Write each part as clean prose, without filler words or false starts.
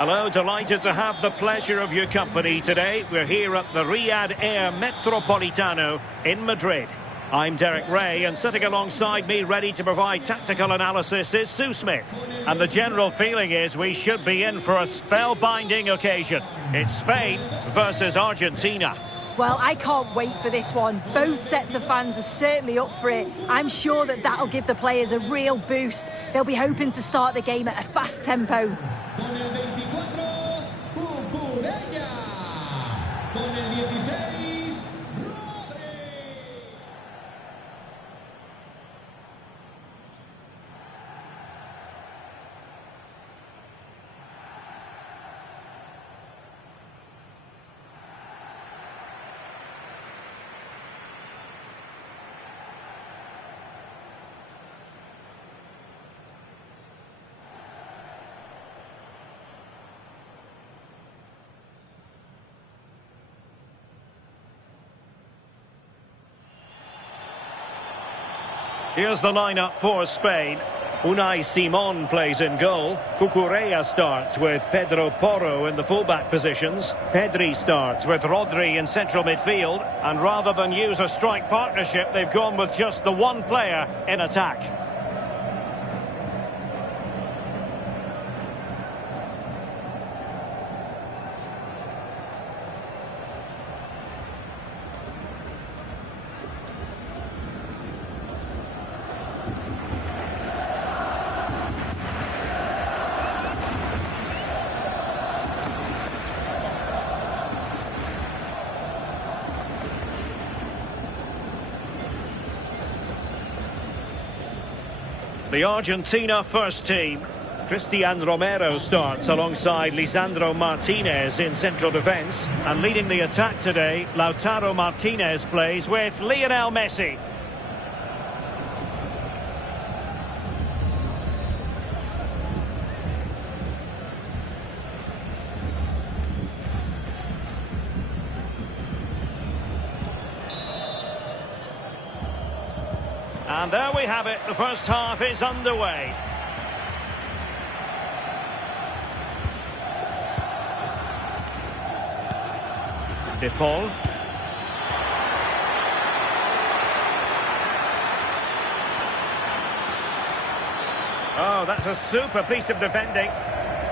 Hello, delighted to have the pleasure of your company today. We're here at the Riyadh Air Metropolitano in Madrid. I'm Derek Ray, and sitting alongside me ready to provide tactical analysis is Sue Smith. And the general feeling is we should be in for a spellbinding occasion. It's Spain versus Argentina. Well, I can't wait for this one. Both sets of fans are certainly up for it. I'm sure that'll give the players a real boost. They'll be hoping to start the game at a fast tempo. Con el 24, Cucurella. Con el 16, Rodri. Here's the lineup for Spain. Unai Simon plays in goal. Cucurella starts with Pedro Porro in the fullback positions. Pedri starts with Rodri in central midfield. And rather than use a strike partnership, they've gone with just the one player in attack. The Argentina first team. Cristian Romero starts alongside Lisandro Martinez in central defence. And leading the attack today, Lautaro Martinez plays with Lionel Messi. And there we have it, the first half is underway. De Paul. Oh, that's a super piece of defending.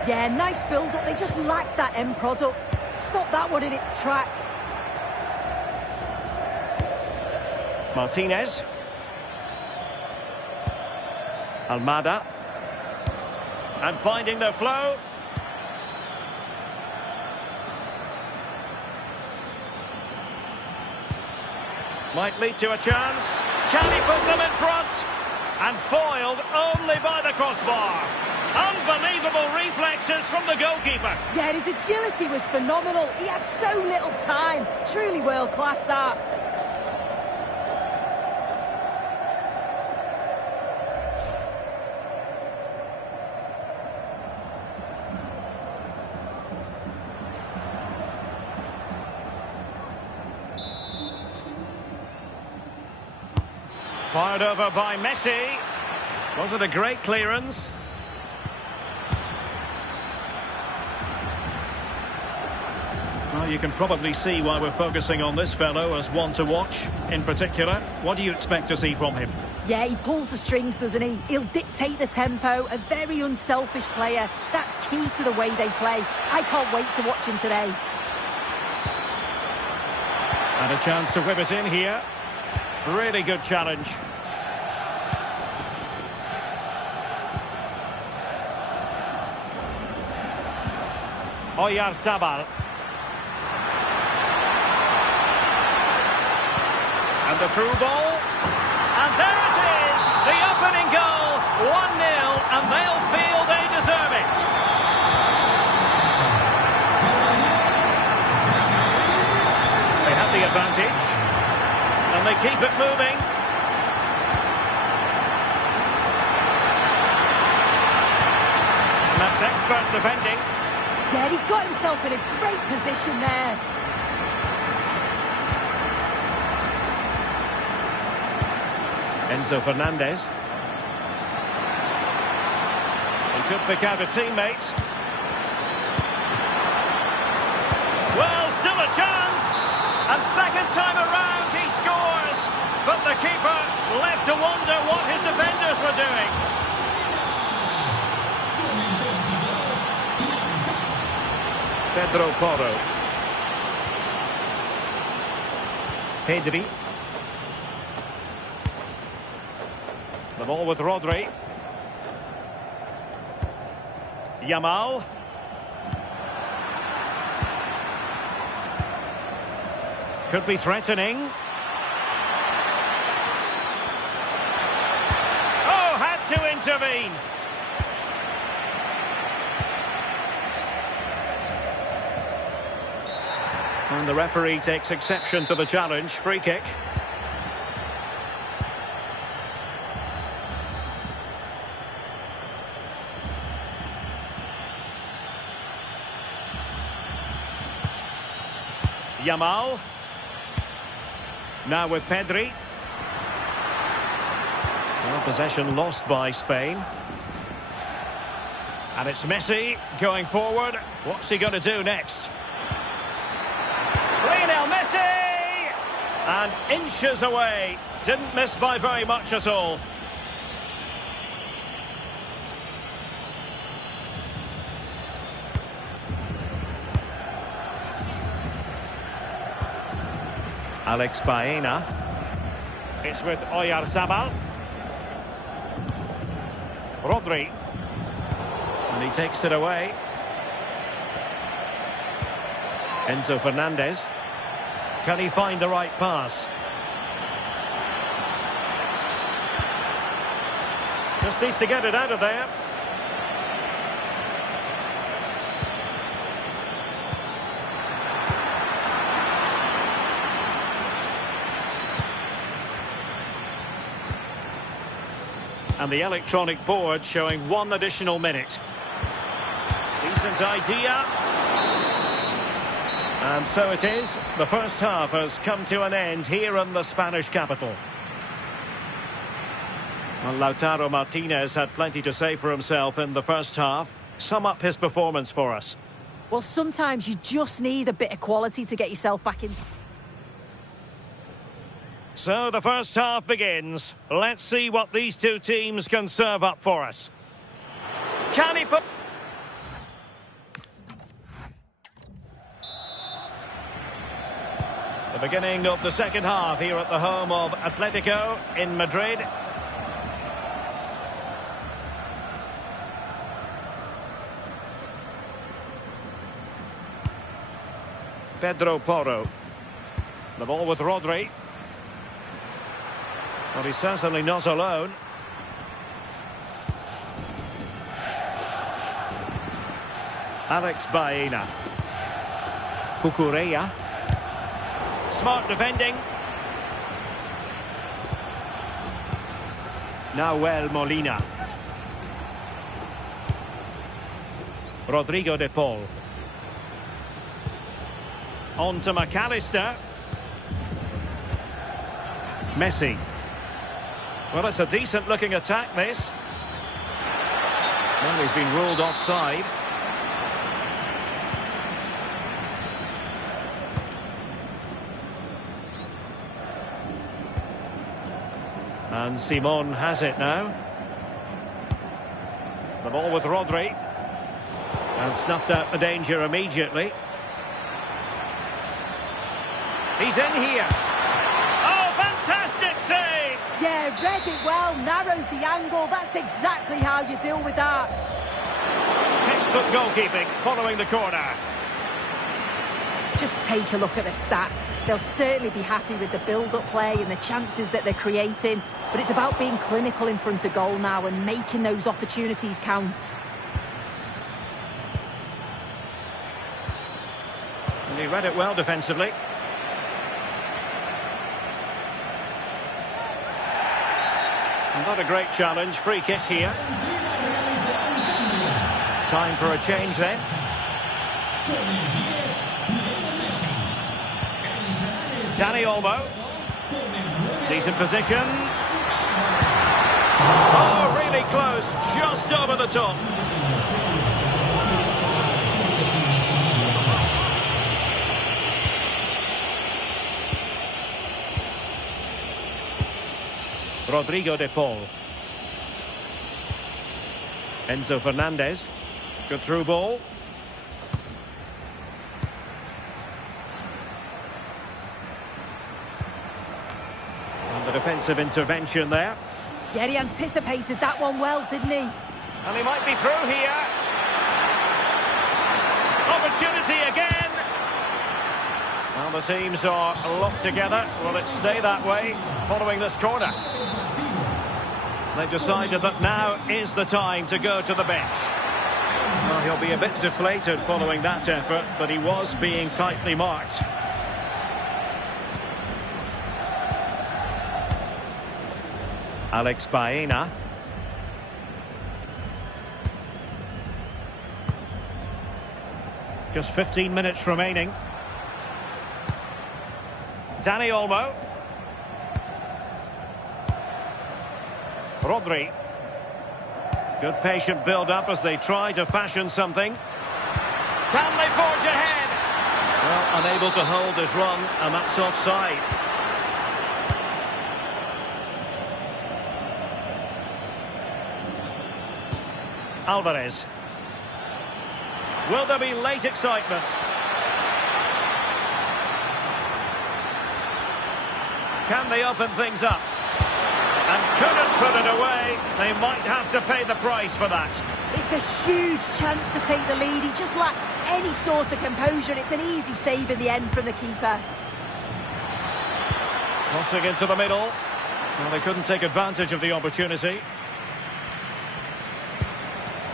Yeah, nice build-up. They just lacked that end product. Stop that one in its tracks. Martinez. Almada. And finding the flow. Might lead to a chance. Can he put them in front? And foiled only by the crossbar. Unbelievable reflexes from the goalkeeper. Yeah, his agility was phenomenal. He had so little time. Truly world-class, that. Fired over by Messi. Was it a great clearance? Well, you can probably see why we're focusing on this fellow as one to watch. In particular, what do you expect to see from him? Yeah, he pulls the strings, doesn't he? He'll dictate the tempo, a very unselfish player. That's key to the way they play. I can't wait to watch him today. And a chance to whip it in here. Really good challenge. Oyarzabal. And the through ball. And there it is! The opening goal. 1-0, and they'll feel they deserve it. They have the advantage. And they keep it moving. And that's expert defending. Yeah, he got himself in a great position there. Enzo Fernandez. He could pick out a teammate. Still a chance. And second time around he scores. But the keeper left to wonder what his defenders were doing. Pedro Porro. Pedri. The ball with Rodri. Yamal. Could be threatening. Oh, had to intervene. And the referee takes exception to the challenge. Free kick. Yamal. Now with Pedri. Well, possession lost by Spain. And it's Messi going forward. What's he going to do next? Lionel Messi! And inches away. Didn't miss by very much at all. Alex Baena. It's with Oyarzabal. Rodri. And he takes it away. Enzo Fernandez. Can he find the right pass? Just needs to get it out of there. And the electronic board showing 1 additional minute. Decent idea. And so it is. The first half has come to an end here in the Spanish capital. Well, Lautaro Martinez had plenty to say for himself in the first half. Sum up his performance for us. Well, sometimes you just need a bit of quality to get yourself back in. So the first half begins. Let's see what these two teams can serve up for us. Can he put... The beginning of the second half here at the home of Atletico in Madrid. Pedro Porro. The ball with Rodri. Well, he's certainly not alone. Alex Baena. Cucurella. Smart defending. Nahuel Molina. Rodrigo de Paul. On to McAllister. Messi. Well, it's a decent-looking attack, this. Well, he's been ruled offside. And Simon has it now. The ball with Rodri. And snuffed out the danger immediately. He's in here. Oh, fantastic save! Yeah, read it well, narrowed the angle. That's exactly how you deal with that. Textbook goalkeeping following the corner. Just take a look at the stats. They'll certainly be happy with the build-up play and the chances that they're creating. But it's about being clinical in front of goal now and making those opportunities count. And he read it well defensively. Not a great challenge. Free kick here. Time for a change then. Dani Olmo. Decent position. Oh, really close. Just over the top. Rodrigo de Paul. Enzo Fernandez. Good through ball. And the defensive intervention there. Yeah, he anticipated that one well, didn't he? And he might be through here. Opportunity again. Well, the teams are locked together. Will it stay that way following this corner? They've decided that now is the time to go to the bench. Well, he'll be a bit deflated following that effort, but he was being tightly marked. Alex Baena. Just 15 minutes remaining. Dani Olmo. Rodri. Good patient build-up as they try to fashion something. Can they forge ahead? Well, unable to hold his run, and that's offside. Alvarez. Will there be late excitement? Can they open things up? And couldn't put it away. They might have to pay the price for that. It's a huge chance to take the lead. He just lacked any sort of composure. It's an easy save in the end from the keeper. Crossing into the middle. Well, they couldn't take advantage of the opportunity.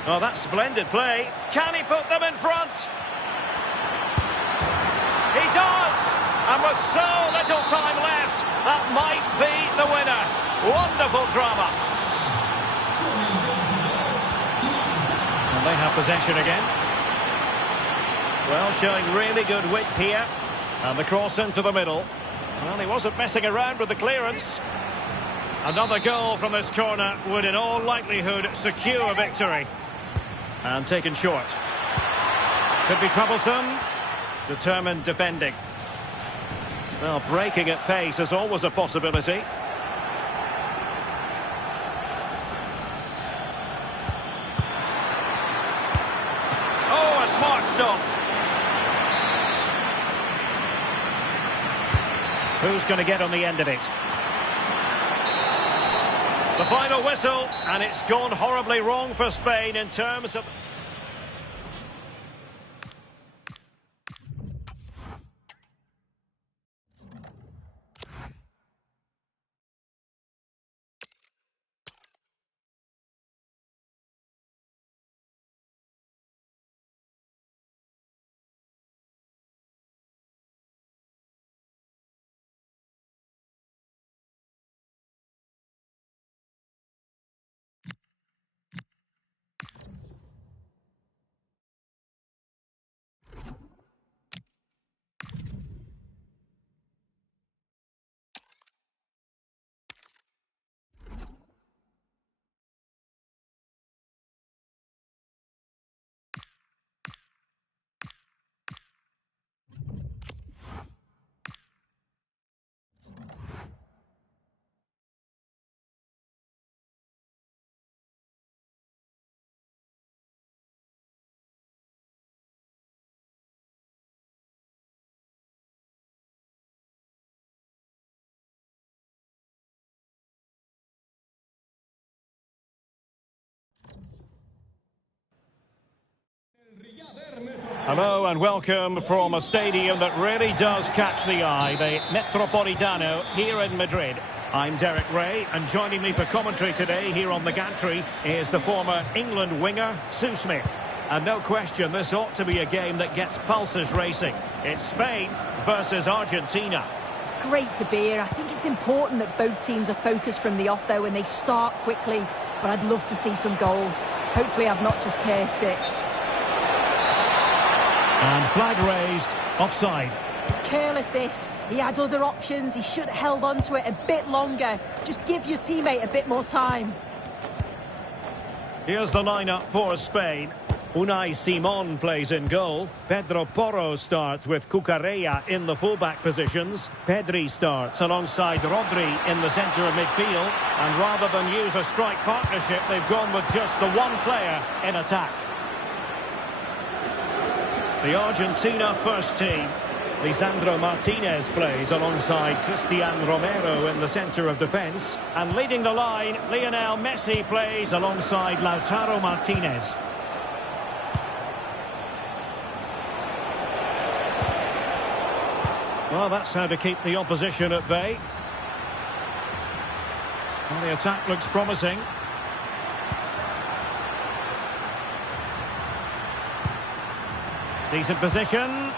Oh, that's splendid play. Can he put them in front? He does! And with so little time left, that might be the winner. Wonderful drama. And they have possession again. Well, showing really good width here. And the cross into the middle. Well, he wasn't messing around with the clearance. Another goal from this corner would in all likelihood secure a victory. And taken short. Could be troublesome. Determined defending. Well, breaking at pace is always a possibility. Oh, a smart stop. Who's going to get on the end of it? The final whistle, and it's gone horribly wrong for Spain in terms of... Hello and welcome from a stadium that really does catch the eye, the Metropolitano here in Madrid. I'm Derek Ray, and joining me for commentary today here on the gantry is the former England winger, Sue Smith. And no question, this ought to be a game that gets pulses racing. It's Spain versus Argentina. It's great to be here. I think it's important that both teams are focused from the off, though, and they start quickly. But I'd love to see some goals. Hopefully I've not just cursed it. And flag raised, offside. It's careless, this. He had other options. He should have held on to it a bit longer. Just give your teammate a bit more time. Here's the lineup for Spain. Unai Simon plays in goal. Pedro Porro starts with Cucurella in the fullback positions. Pedri starts alongside Rodri in the centre of midfield. And rather than use a strike partnership, they've gone with just the one player in attack. The Argentina first team. Lisandro Martinez plays alongside Cristian Romero in the centre of defence. And leading the line, Lionel Messi plays alongside Lautaro Martinez. Well, that's how to keep the opposition at bay. Well, the attack looks promising. Decent position.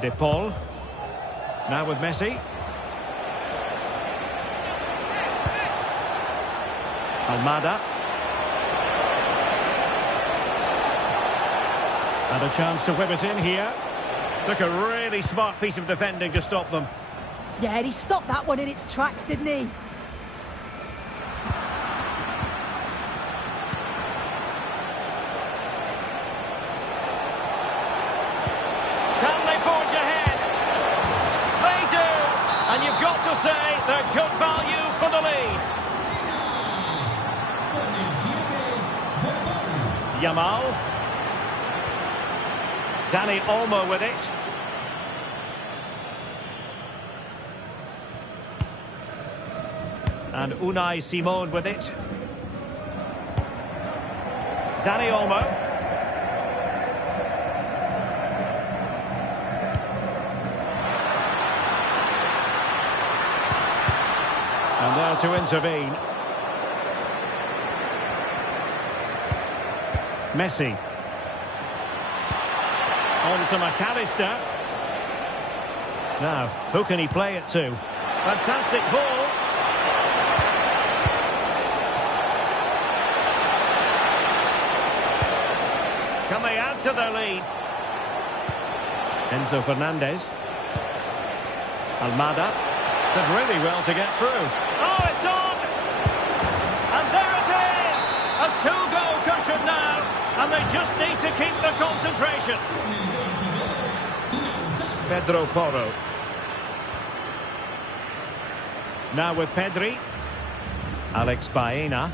De Paul. Now with Messi. Almada. And a chance to whip it in here. Took a really smart piece of defending to stop them. Yeah, he stopped that one in its tracks, didn't he? Can they forge ahead? They do! And you've got to say they're good value for the lead. Yamal. Dani Olmo with it. And Unai Simon with it. Dani Olmo. And there to intervene. Messi. On to McAllister. Now, who can he play it to? Fantastic ball. Can they add to their lead? Enzo Fernandez. Almada. Did really well to get through. Oh, it's on! And there it is! A two-goal cushion now. And they just need to keep the concentration. Pedro Porro. Now with Pedri. Alex Baena.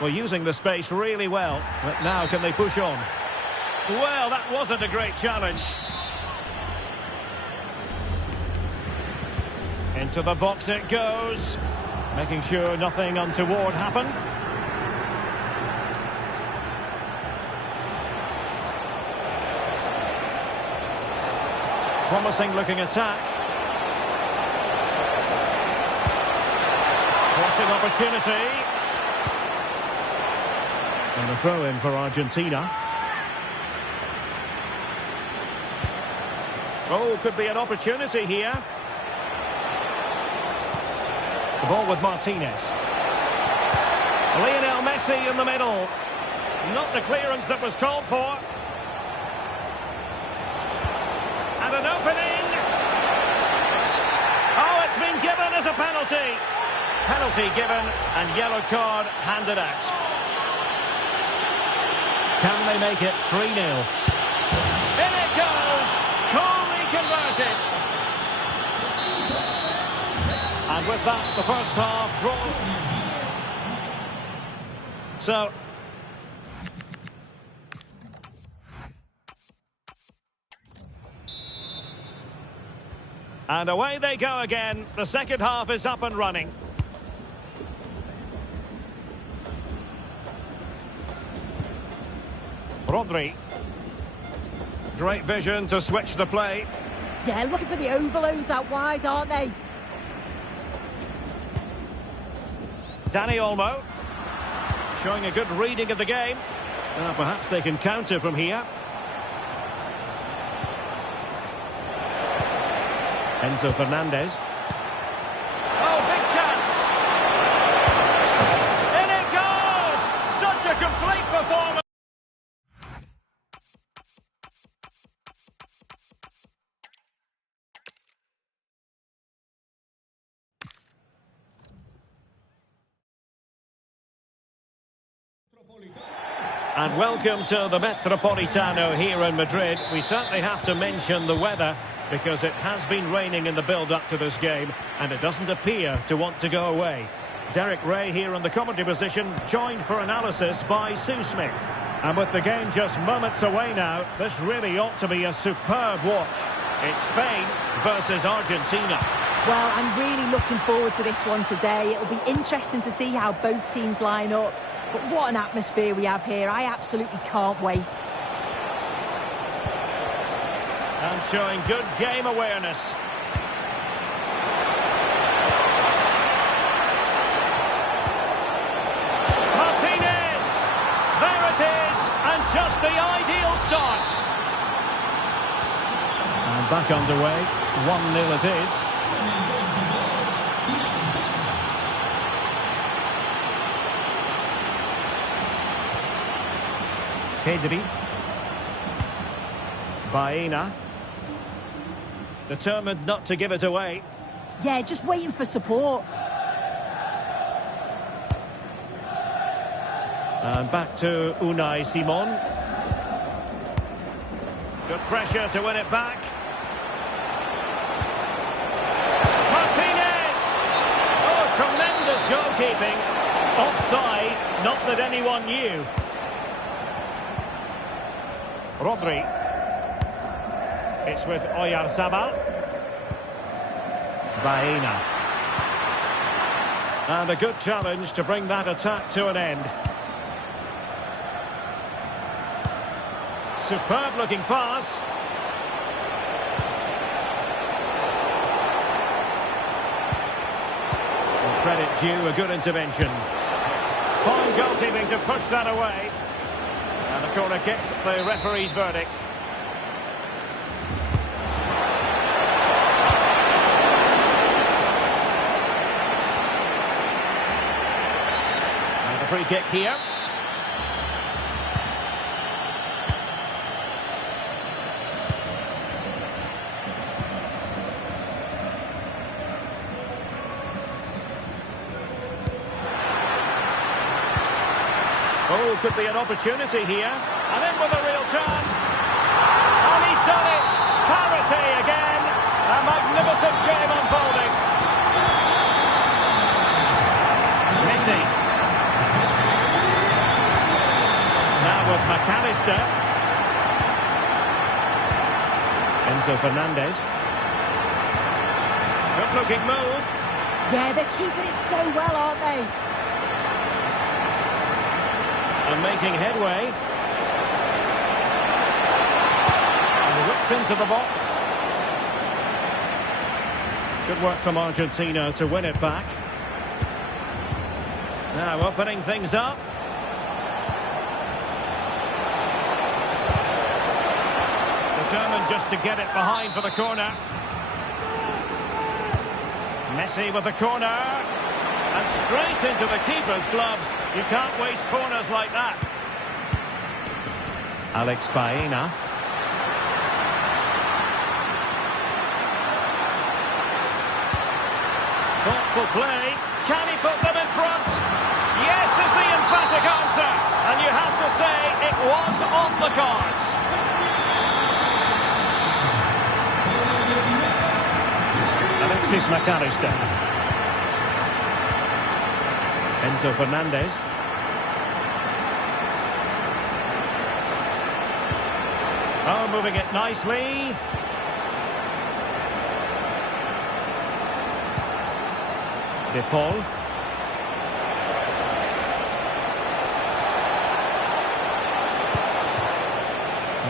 Well, using the space really well. But now can they push on? Well, that wasn't a great challenge. Into the box it goes. Making sure nothing untoward happened. Promising looking attack. Crossing opportunity. And a throw in for Argentina. Oh, could be an opportunity here. The ball with Martinez. Lionel Messi in the middle. Not the clearance that was called for. And an opening. Oh, it's been given as a penalty. Penalty given and yellow card handed out. Can they make it 3-0? In it goes. Coolly converted. And with that, the first half drawn. So... and away they go again. The second half is up and running. Rodri. Great vision to switch the play. Yeah, looking for the overloads out wide, aren't they? Dani Olmo. Showing a good reading of the game. Perhaps they can counter from here. Enzo Fernandez. Oh, big chance! In it goes! Such a complete performance! And welcome to the Metropolitano here in Madrid. We certainly have to mention the weather because it has been raining in the build-up to this game and it doesn't appear to want to go away. Derek Ray here in the commentary position, joined for analysis by Sue Smith. And with the game just moments away now, this really ought to be a superb watch. It's Spain versus Argentina. Well, I'm really looking forward to this one today. It'll be interesting to see how both teams line up. But what an atmosphere we have here. I absolutely can't wait. And showing good game awareness. Martinez! There it is! And just the ideal start. And back underway. 1-0 it is. Pedri. Baena. Determined not to give it away. Yeah, just waiting for support. And back to Unai Simon. Good pressure to win it back. Martinez! Oh, tremendous goalkeeping. Offside, not that anyone knew. Rodri. It's with Oyarzabal. Baena. And a good challenge to bring that attack to an end. Superb looking pass. And credit due, a good intervention. Fine goalkeeping to push that away. And the corner kick, the referee's verdict. And a free kick here. Oh, could be an opportunity here. And in with a real chance. And he's done it. Parity again. A magnificent game unfolding. Messi. Now with McAllister. Enzo Fernandez. Good looking move. Yeah, they're keeping it so well, aren't they? And making headway. And whipped into the box. Good work from Argentina to win it back. Now opening things up. Determined just to get it behind for the corner. Messi with the corner. And straight into the keeper's gloves. You can't waste corners like that. Alex Baena. Thoughtful play. Can he put them in front? Yes is the emphatic answer. And you have to say it was on the cards. Alexis McAllister. Enzo Fernandez. Oh, moving it nicely. De Paul.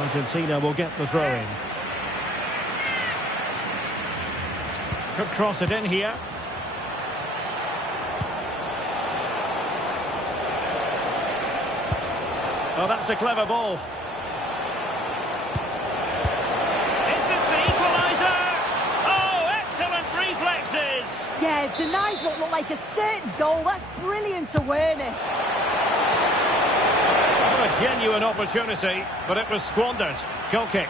Argentina will get the throw in. Could cross it in here. Oh, that's a clever ball. Is this the equaliser? Oh, excellent reflexes. Yeah, denied what looked like a certain goal. That's brilliant awareness. Oh, a genuine opportunity, but it was squandered. Goal kick.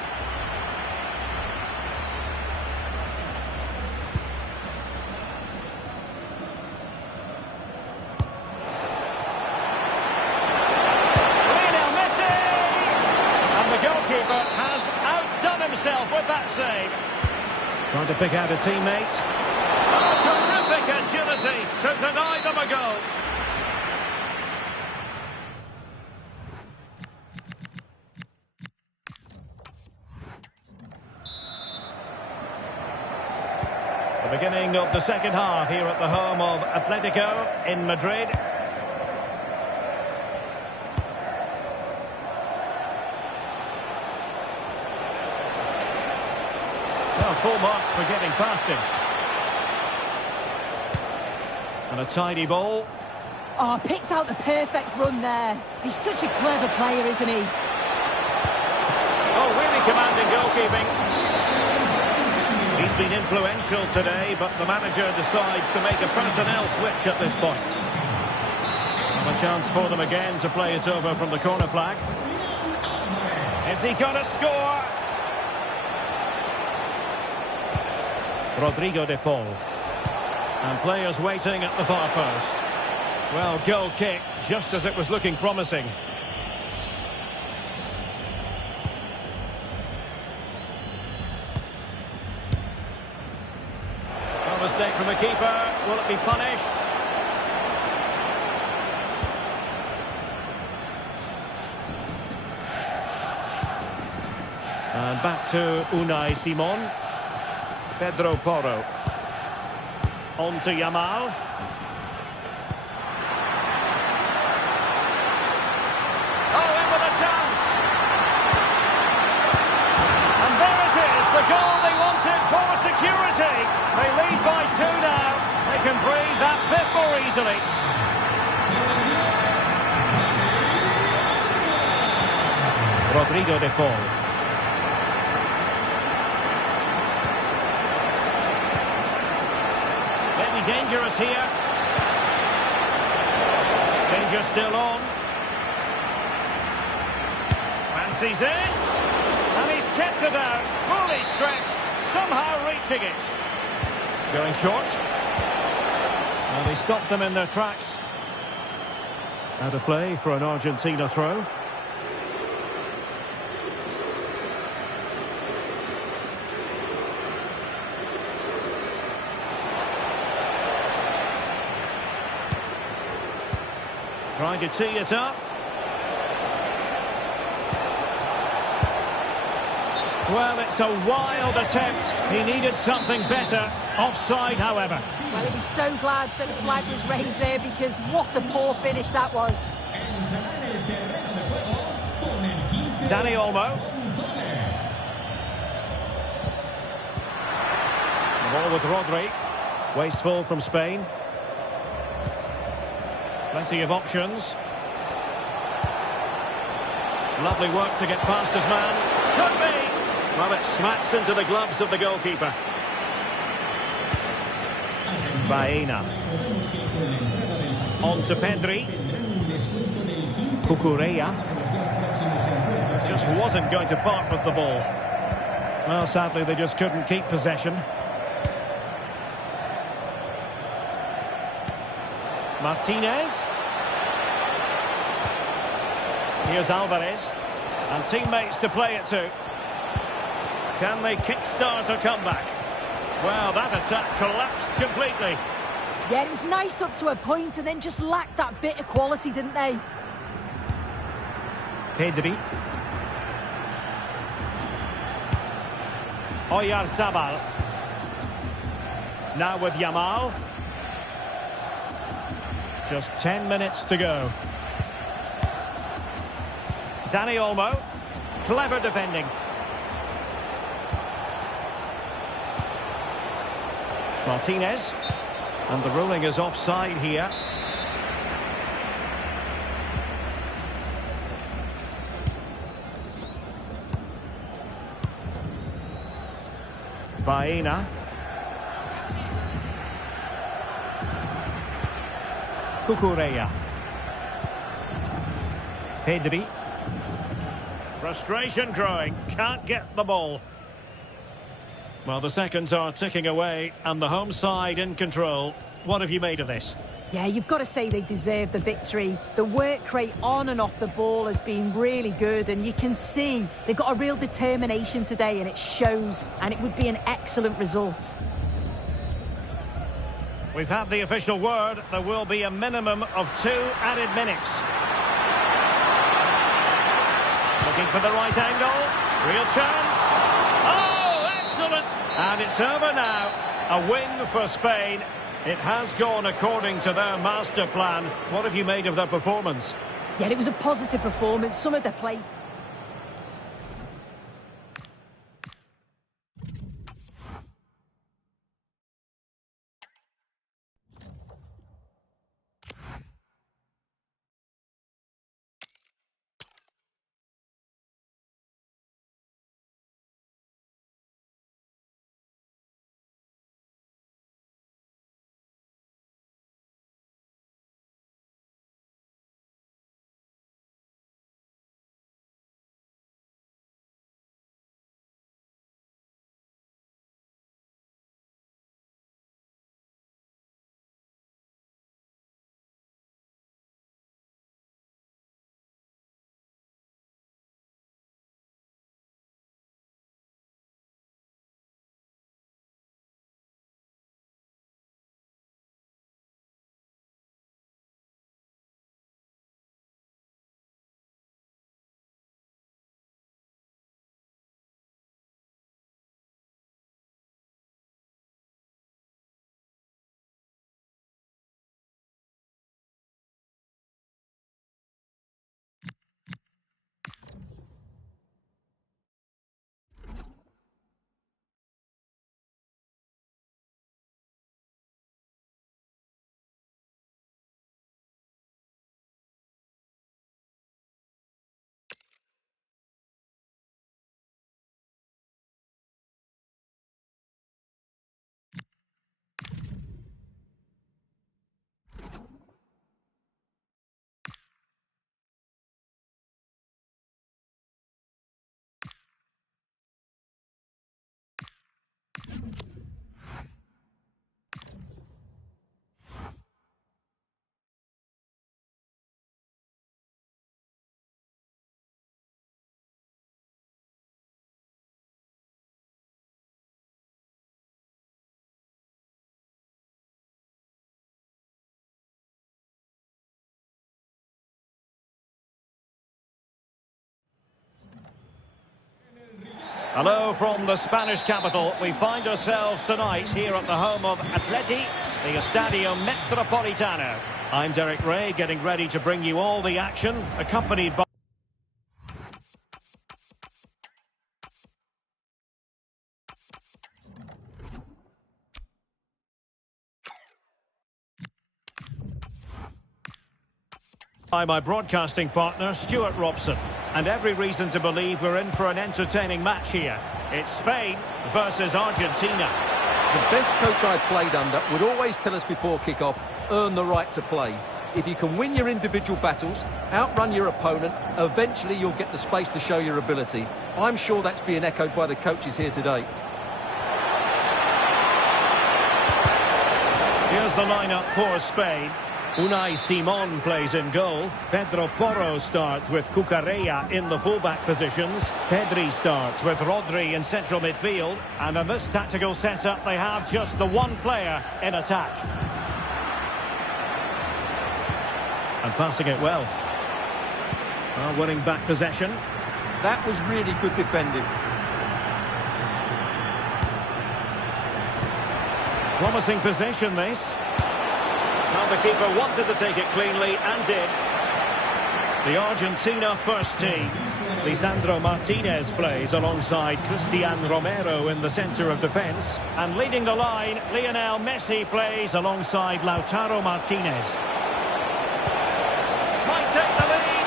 with that save. Trying to pick out a teammate. Oh, terrific agility to deny them a goal. The beginning of the second half here at the home of Atletico in Madrid. Well, full marks for getting past him. And a tidy ball. Oh, picked out the perfect run there. He's such a clever player, isn't he? Oh, really commanding goalkeeping. He's been influential today, but the manager decides to make a personnel switch at this point. And a chance for them again to play it over from the corner flag. Is he going to score? Rodrigo de Paul. And players waiting at the far post. Well, goal kick, just as it was looking promising. A mistake from the keeper. Will it be punished? And back to Unai Simon. Pedro Porro. On to Yamal. Oh, in with a chance. And there it is, the goal they wanted for security. They lead by 2 now. They can breathe that bit more easily. Rodrigo de Paul. Dangerous here. Danger still on. Fancies it. And he's kept it out. Fully stretched. Somehow reaching it. Going short. And he stopped them in their tracks. Out of play for an Argentina throw. Trying to tee it up. Well, it's a wild attempt. He needed something better. Offside, however. Well, he was so glad that the flag was raised there, because what a poor finish that was. Dani Olmo. The ball with Rodri. Wasteful from Spain. Plenty of options. Lovely work to get past his man. Could be! Well, it smacks into the gloves of the goalkeeper. Baena. On to Pedri. Cucurella. Just wasn't going to part with the ball. Well, sadly, they just couldn't keep possession. Martinez. Here's Alvarez. And teammates to play it to. Can they kickstart a comeback? Well, that attack collapsed completely. Yeah, it was nice up to a point, and then just lacked that bit of quality, didn't they? Pedri. Oyarzabal. Now with Yamal. Just 10 minutes to go. Dani Olmo. Clever defending. Martinez. And the ruling is offside here. Baena. Cucurella. Pedri. Frustration growing. Can't get the ball. Well, the seconds are ticking away and the home side in control. What have you made of this? Yeah, you've got to say they deserve the victory. The work rate on and off the ball has been really good, and you can see they've got a real determination today, and it shows, and it would be an excellent result. We've had the official word. There will be a minimum of 2 added minutes. Looking for the right angle. Real chance. Oh, excellent! And it's over now. A win for Spain. It has gone according to their master plan. What have you made of their performance? Yeah, it was a positive performance. Some of the play... Hello from the Spanish capital. We find ourselves tonight here at the home of Atleti, the Estadio Metropolitano. I'm Derek Ray, getting ready to bring you all the action, accompanied by... my broadcasting partner, Stuart Robson. And every reason to believe we're in for an entertaining match here. It's Spain versus Argentina. The best coach I played under would always tell us before kick-off, earn the right to play. If you can win your individual battles, outrun your opponent, eventually you'll get the space to show your ability. I'm sure that's being echoed by the coaches here today. Here's the lineup for Spain. Unai Simon plays in goal. Pedro Porro starts with Cucurella in the fullback positions. Pedri starts with Rodri in central midfield. And in this tactical setup, they have just the one player in attack. And passing it well. Winning back possession. That was really good defending. Promising position, this. Now the keeper wanted to take it cleanly and did. The Argentina first team. Lisandro Martinez plays alongside Cristian Romero in the centre of defence. And leading the line, Lionel Messi plays alongside Lautaro Martinez. Might take the lead.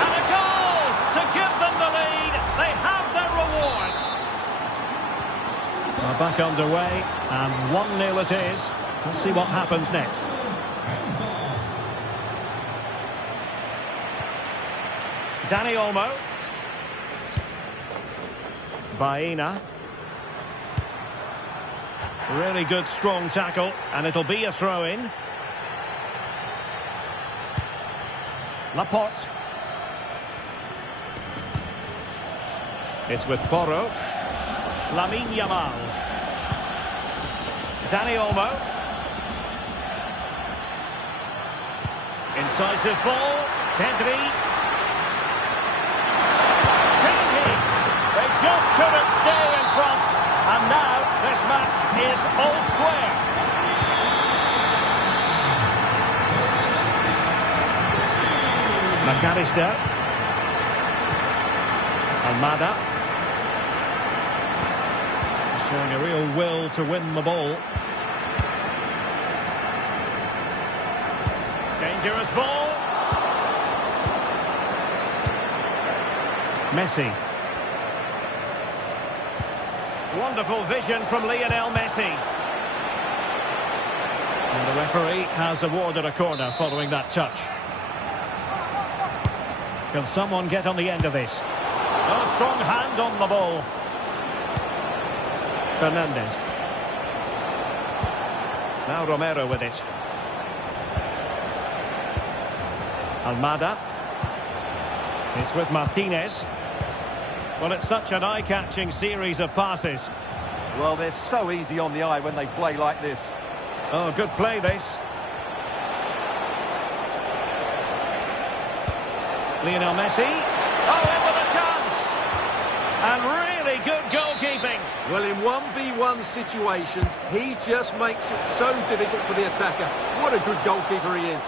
And a goal to give them the lead. They have their reward. We're back underway. And 1-0 it is. Let's see what happens next. Dani Olmo. Baena. Really good strong tackle, and it'll be a throw-in. Laporte. It's with Porro. Lamine Yamal. Dani Olmo. Incisive ball. Pedri. Pedri. They just couldn't stay in front. And now this match is all square. McAllister. Almada. Showing a real will to win the ball. Dangerous ball. Messi. Wonderful vision from Lionel Messi. And the referee has awarded a corner following that touch. Can someone get on the end of this? A strong hand on the ball. Fernandez. Now Romero with it. Almada. It's with Martinez. Well, it's such an eye-catching series of passes. Well, they're so easy on the eye when they play like this. Oh, good play this. Lionel Messi. Oh, in with a chance. And really good goalkeeping. Well, in 1v1 situations, he just makes it so difficult for the attacker. What a good goalkeeper he is.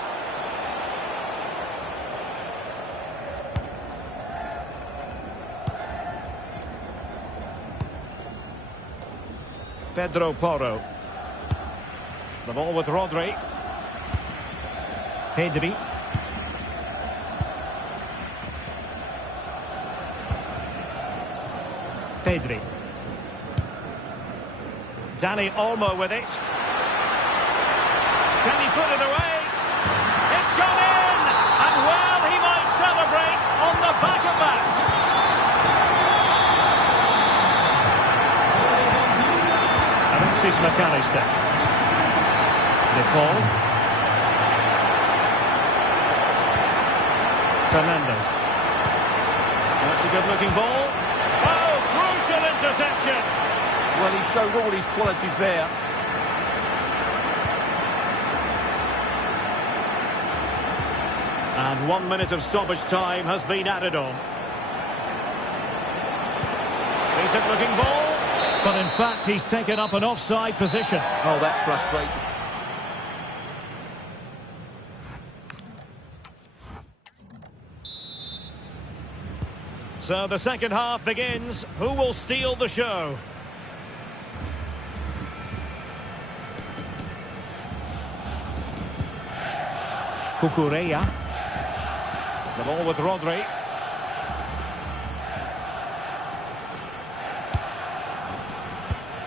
Pedro Porro. The ball with Rodri. Pedri. Pedri. Dani Olmo with it. Can he put it away? It's gone in! And well, he might celebrate on the back of that. Alexis McAllister. Depaul. Fernandez. That's a good-looking ball. Oh, crucial interception. Well, he showed all his qualities there. And 1 minute of stoppage time has been added on. Decent looking ball. But in fact, he's taken up an offside position. Oh, that's frustrating. So the second half begins. Who will steal the show? Cucurella. The ball with Rodri.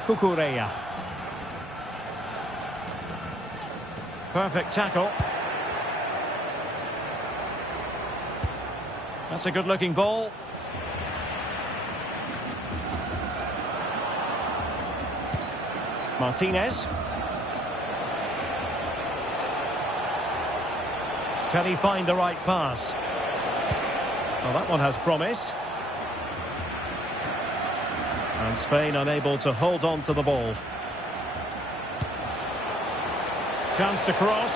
Cucurella. Perfect tackle. That's a good-looking ball. Martinez. Can he find the right pass? Well, that one has promise. And Spain unable to hold on to the ball. Chance to cross.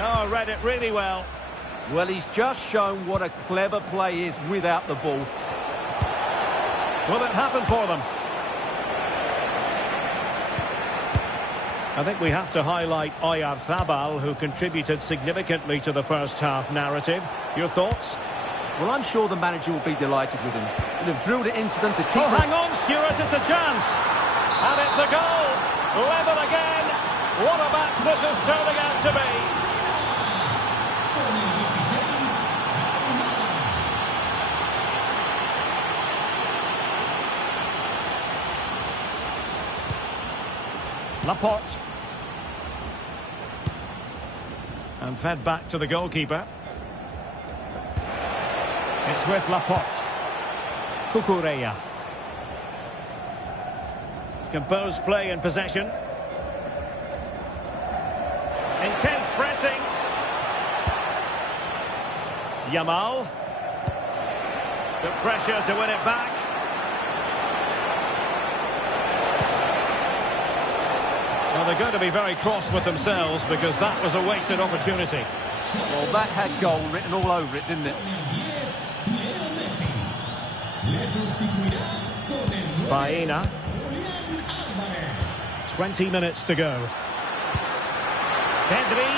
Oh, read it really well. Well, he's just shown what a clever play is without the ball. Will it happen for them? I think we have to highlight Oyarzabal, who contributed significantly to the first half narrative. Your thoughts? Well, I'm sure the manager will be delighted with him. He'll have drilled it into them to keep Oh, hang on, Stuart, it's a chance. And it's a goal. Level again. What a match this is turning out to be. Laporte. And fed back to the goalkeeper. It's with Laporte. Cucurella. Composed play in possession. pressing. Yamal. The pressure to win it back. Well, they're going to be very cross with themselves because that was a wasted opportunity. Well, that had goal written all over it, didn't it? Baena. 20 minutes to go. Pedri.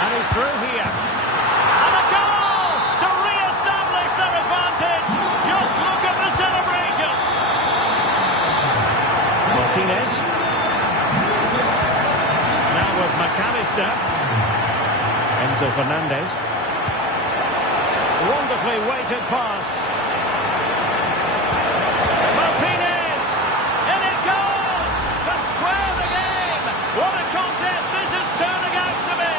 And he's through here. And a goal to re-establish their advantage. Just look at the celebrations. Martinez. Now with McAllister. Enzo Fernandez. Wonderfully weighted pass. Martinez! And it goes to square the game! What a contest this is turning out to be!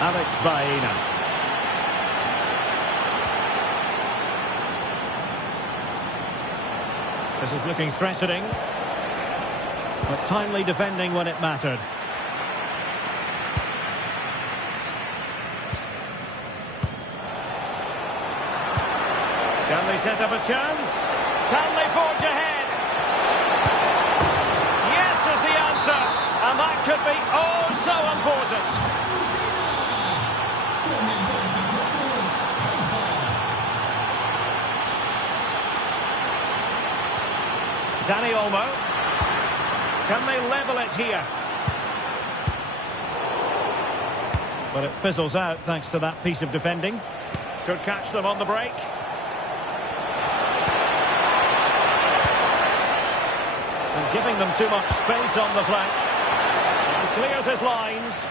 Alex Baena. This is looking threatening, but timely defending when it mattered. Can they set up a chance? Can they forge ahead? Yes is the answer, and that could be oh so important. Dani Olmo. Can they level it here? But it fizzles out thanks to that piece of defending. Could catch them on the break. And giving them too much space on the flank. He clears his lines.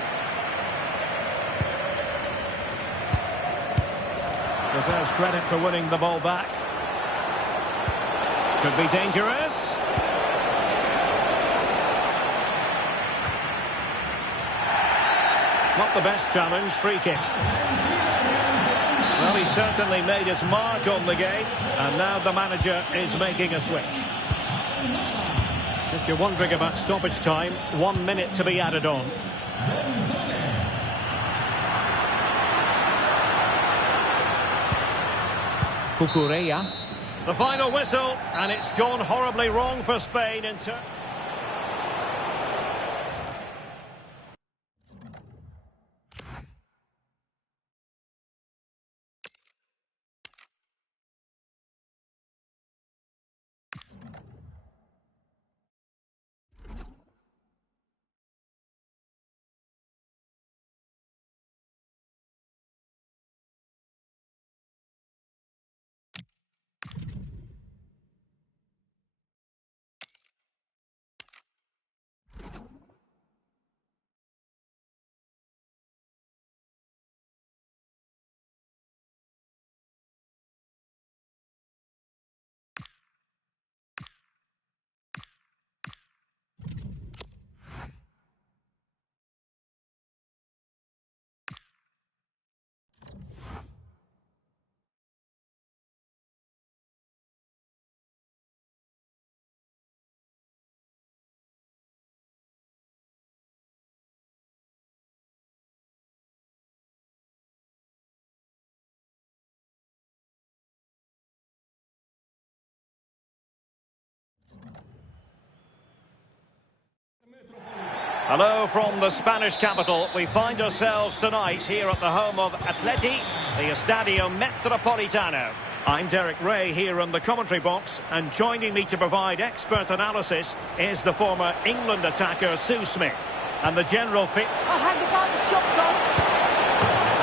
Deserves credit for winning the ball back. Could be dangerous. Not the best challenge, free kick. Well, he certainly made his mark on the game, and now the manager is making a switch. If you're wondering about stoppage time, 1 minute to be added on. Cucurella. The final whistle, and it's gone horribly wrong for Spain in turn. Hello from the Spanish capital. We find ourselves tonight here at the home of Atleti, the Estadio Metropolitano. I'm Derek Ray here in the commentary box, and joining me to provide expert analysis is the former England attacker Sue Smith. And the general fit... Oh, hang about, the shot's on.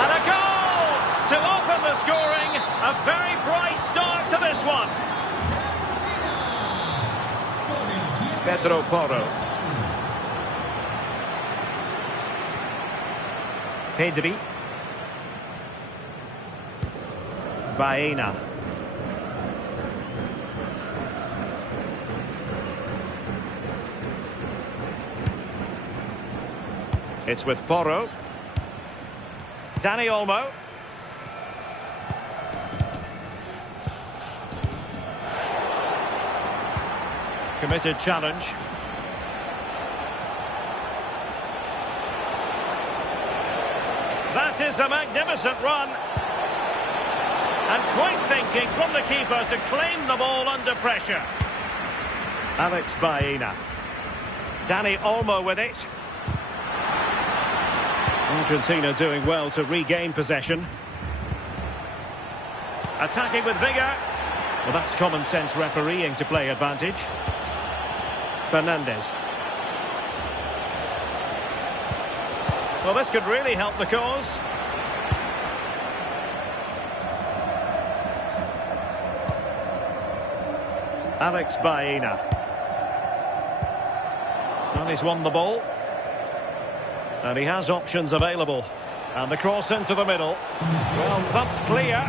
And a goal to open the scoring. A very bright start to this one. Pedro Porro. Pedri. Baena. It's with Porro. Dani Olmo. Committed challenge. That is a magnificent run. And quick thinking from the keeper to claim the ball under pressure. Alex Baena. Dani Olmo with it. Argentina doing well to regain possession. Attacking with vigour. Well, that's common sense refereeing to play advantage. Fernandez. Well, this could really help the cause. Alex Baena. And he's won the ball. And he has options available. And the cross into the middle. Well, thumped clear.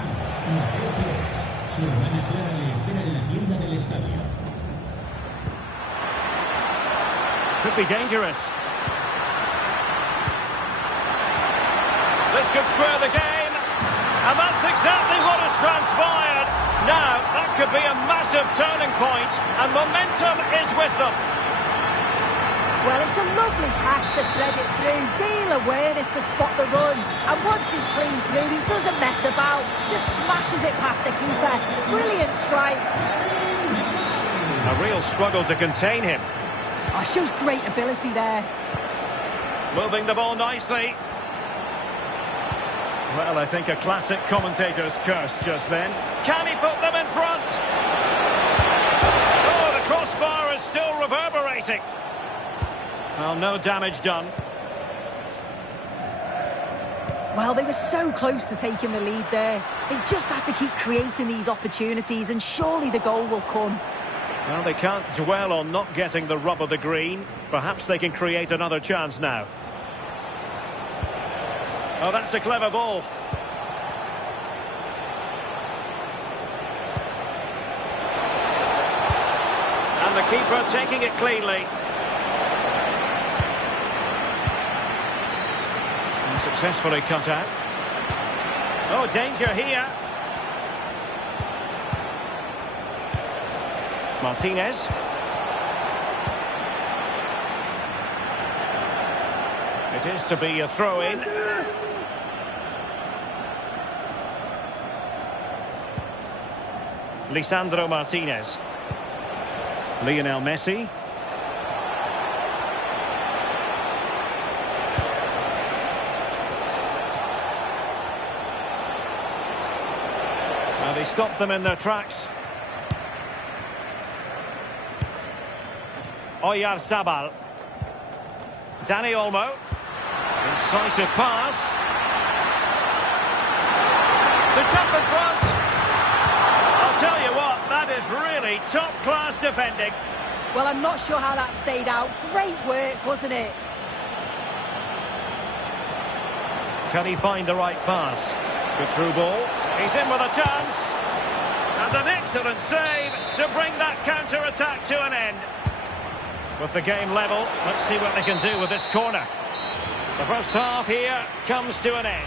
Could be dangerous. This could square the game. And that's exactly what has transpired. Now, that could be a massive turning point. And momentum is with them. Well, it's a lovely pass to thread it through. Real awareness to spot the run. And once he's clean through, he doesn't mess about. Just smashes it past the keeper. Brilliant strike. A real struggle to contain him. Oh, shows great ability there. Moving the ball nicely. Well, I think a classic commentator's curse just then. Can he put them in front? Oh, the crossbar is still reverberating. Well, no damage done. Well, they were so close to taking the lead there. They just have to keep creating these opportunities and surely the goal will come. Well, they can't dwell on not getting the rub of the green. Perhaps they can create another chance now. Oh, that's a clever ball. And the keeper taking it cleanly. And successfully cut out. Oh, danger here. Martinez. It is to be a throw-in. Lisandro Martinez. Lionel Messi. And he stopped them in their tracks. Oyarzabal. Dani Olmo. Incisive pass. To jump in front. I'll tell you what, that is really top-class defending. Well, I'm not sure how that stayed out. Great work, wasn't it? Can he find the right pass? Good through ball. He's in with a chance. And an excellent save to bring that counter-attack to an end. With the game level, let's see what they can do with this corner. The first half here comes to an end.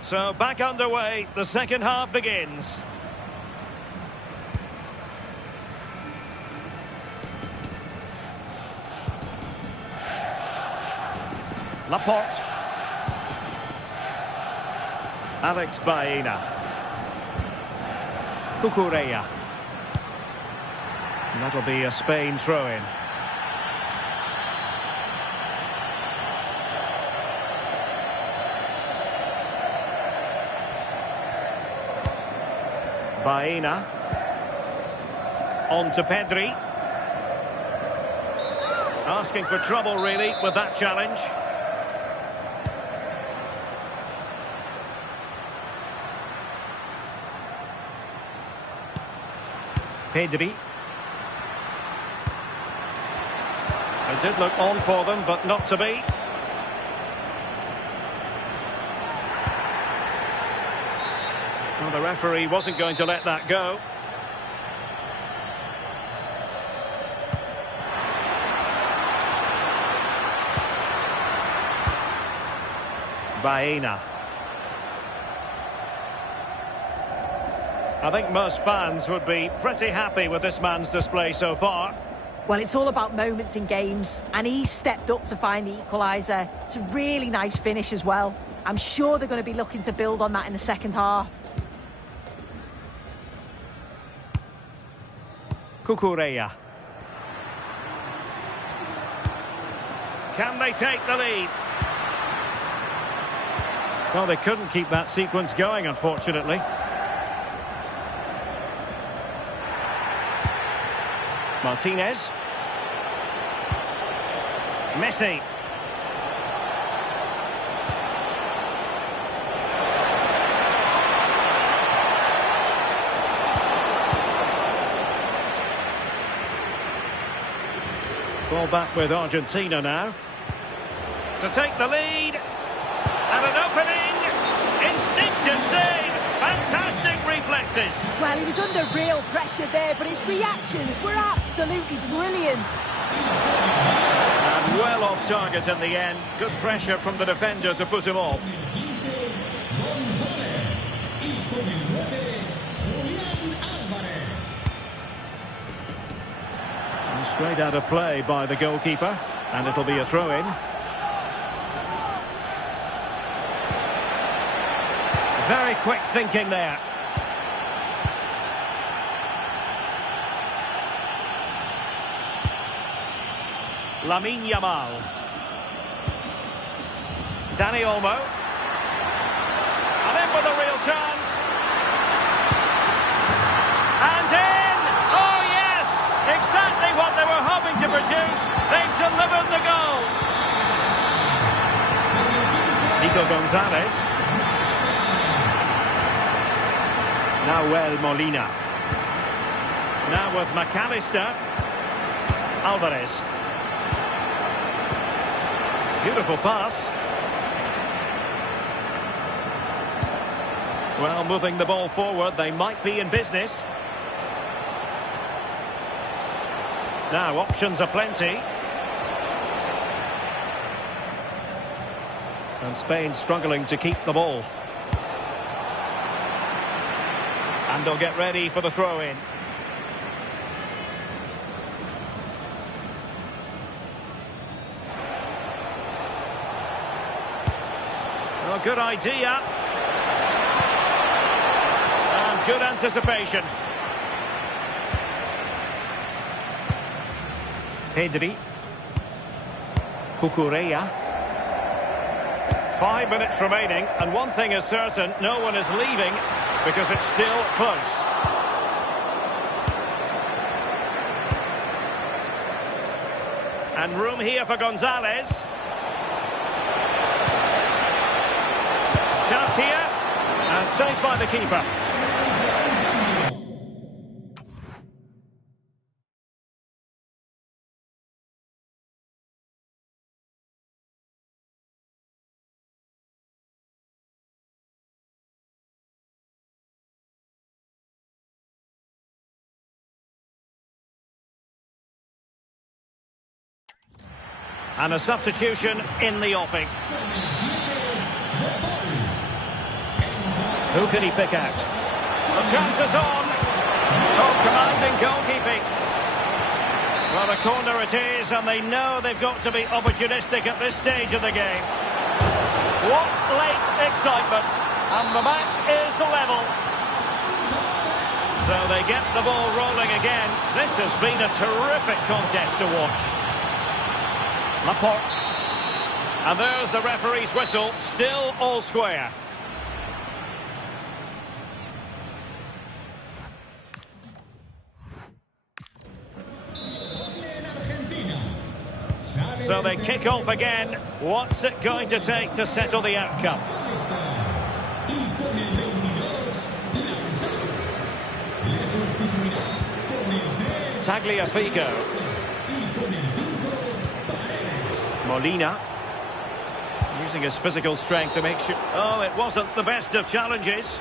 So back underway, the second half begins. Laporte. Alex Baena. Cucurella. And that'll be a Spain throw-in. Baena. On to Pedri. Asking for trouble, really, with that challenge. Pedri. It did look on for them, but not to be. Well, the referee wasn't going to let that go. Baena. I think most fans would be pretty happy with this man's display so far. Well, it's all about moments in games, and he stepped up to find the equaliser. It's a really nice finish as well. I'm sure they're going to be looking to build on that in the second half. Cucurella. Can they take the lead? Well, they couldn't keep that sequence going, unfortunately. Martinez. Messi. Ball back with Argentina now. To take the lead. And an opening. Instinctive save. Fantastic reflexes. Well, he was under real pressure there, but his reactions were absolutely brilliant. And well off target in the end. Good pressure from the defender to put him off. Straight out of play by the goalkeeper, and it'll be a throw-in. Very quick thinking there. Lamine Yamal. Dani Olmo. And in with a real chance. And in! Oh yes! Exactly what they were hoping to produce. They've delivered the goal. Nico Gonzalez. Nahuel Molina. Now with McAllister. Alvarez. Beautiful pass. Well, moving the ball forward, they might be in business. Now, options are plenty. And Spain struggling to keep the ball. And they'll get ready for the throw-in. Well, good idea. And good anticipation. Pedri. Cucurella. 5 minutes remaining, and one thing is certain, no one is leaving because it's still close. And room here for Gonzalez. Chance here, and saved by the keeper. And a substitution in the offing. Who can he pick out? The chance is on. Oh, commanding goalkeeping. Well, a corner it is, and they know they've got to be opportunistic at this stage of the game. What late excitement. And the match is level. So they get the ball rolling again. This has been a terrific contest to watch. Laporte. And there's the referee's whistle, still all square. So they kick off again. What's it going to take to settle the outcome? Tagliafico. Molina. Using his physical strength to make sure... Oh, it wasn't the best of challenges.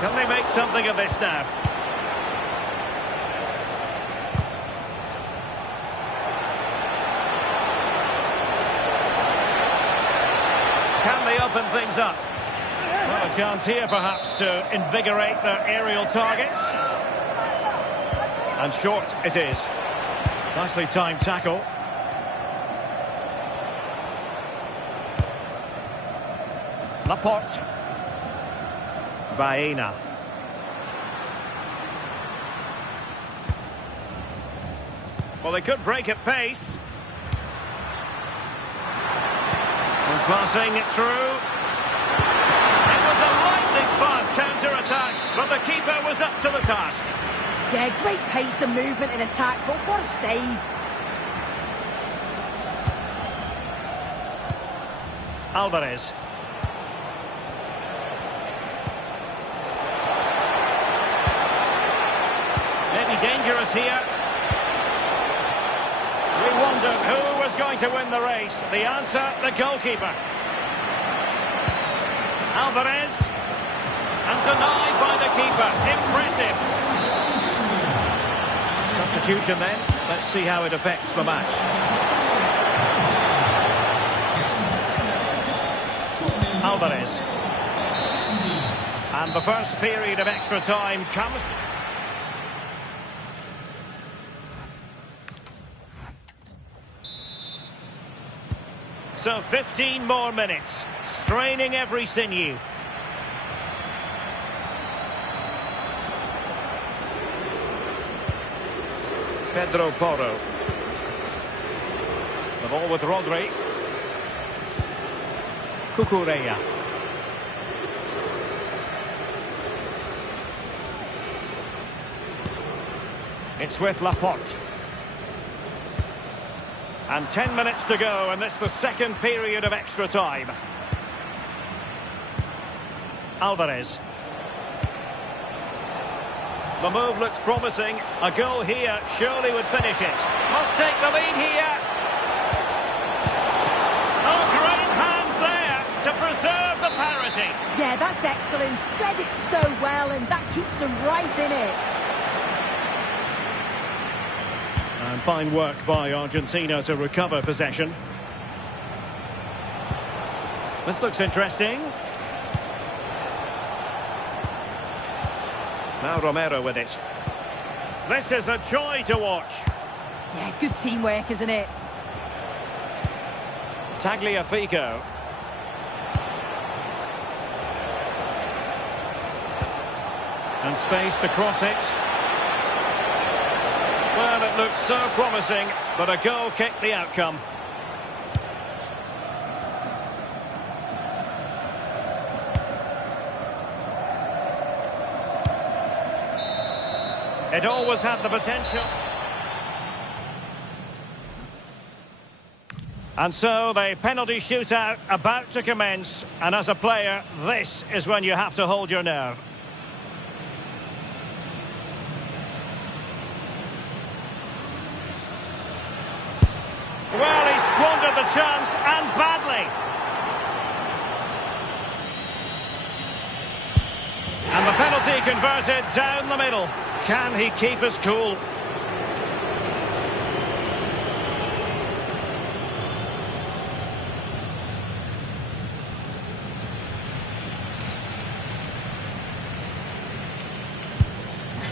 Can they make something of this now? they open things up. Well, a chance here perhaps to invigorate their aerial targets. And short it is. Nicely timed tackle. Laporte. Baena. Well, they could break at pace. And passing it through. It was a lightning fast counter-attack, but the keeper was up to the task. Yeah, great pace and movement in attack, but what a save. Alvarez. Maybe dangerous here. We wondered who was going to win the race. The answer, the goalkeeper. Alvarez. And denied by the keeper. Impressive. Substitution then. Let's see how it affects the match. Alvarez. And the first period of extra time comes. So 15 more minutes, straining every sinew. Pedro Porro. The ball with Rodri. Cucurella. It's with Laporte. And 10 minutes to go, and it's the second period of extra time. Alvarez. The move looks promising. A goal here surely would finish it. Must take the lead here. Oh, great hands there to preserve the parity. Yeah, that's excellent. Read it so well, and that keeps them right in it. And fine work by Argentina to recover possession. This looks interesting. Now Romero with it. This is a joy to watch. Yeah, good teamwork, isn't it? Tagliafico. And space to cross it. Well, it looked so promising, but a goal kicked the outcome. It always had the potential. And so the penalty shootout about to commence. And as a player, this is when you have to hold your nerve. Well, he squandered the chance, and badly. And the penalty converted down the middle. Can he keep his cool?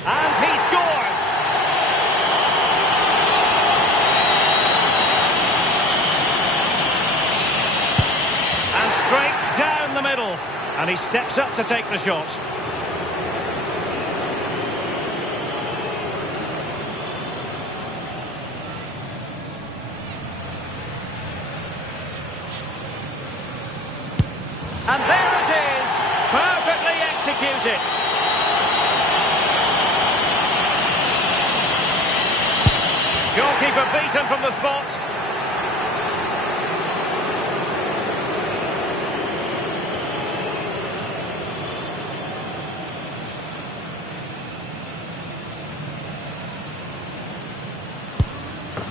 And he scores! And straight down the middle. And he steps up to take the shot. And there it is, perfectly executed. Goalkeeper beaten from the spot.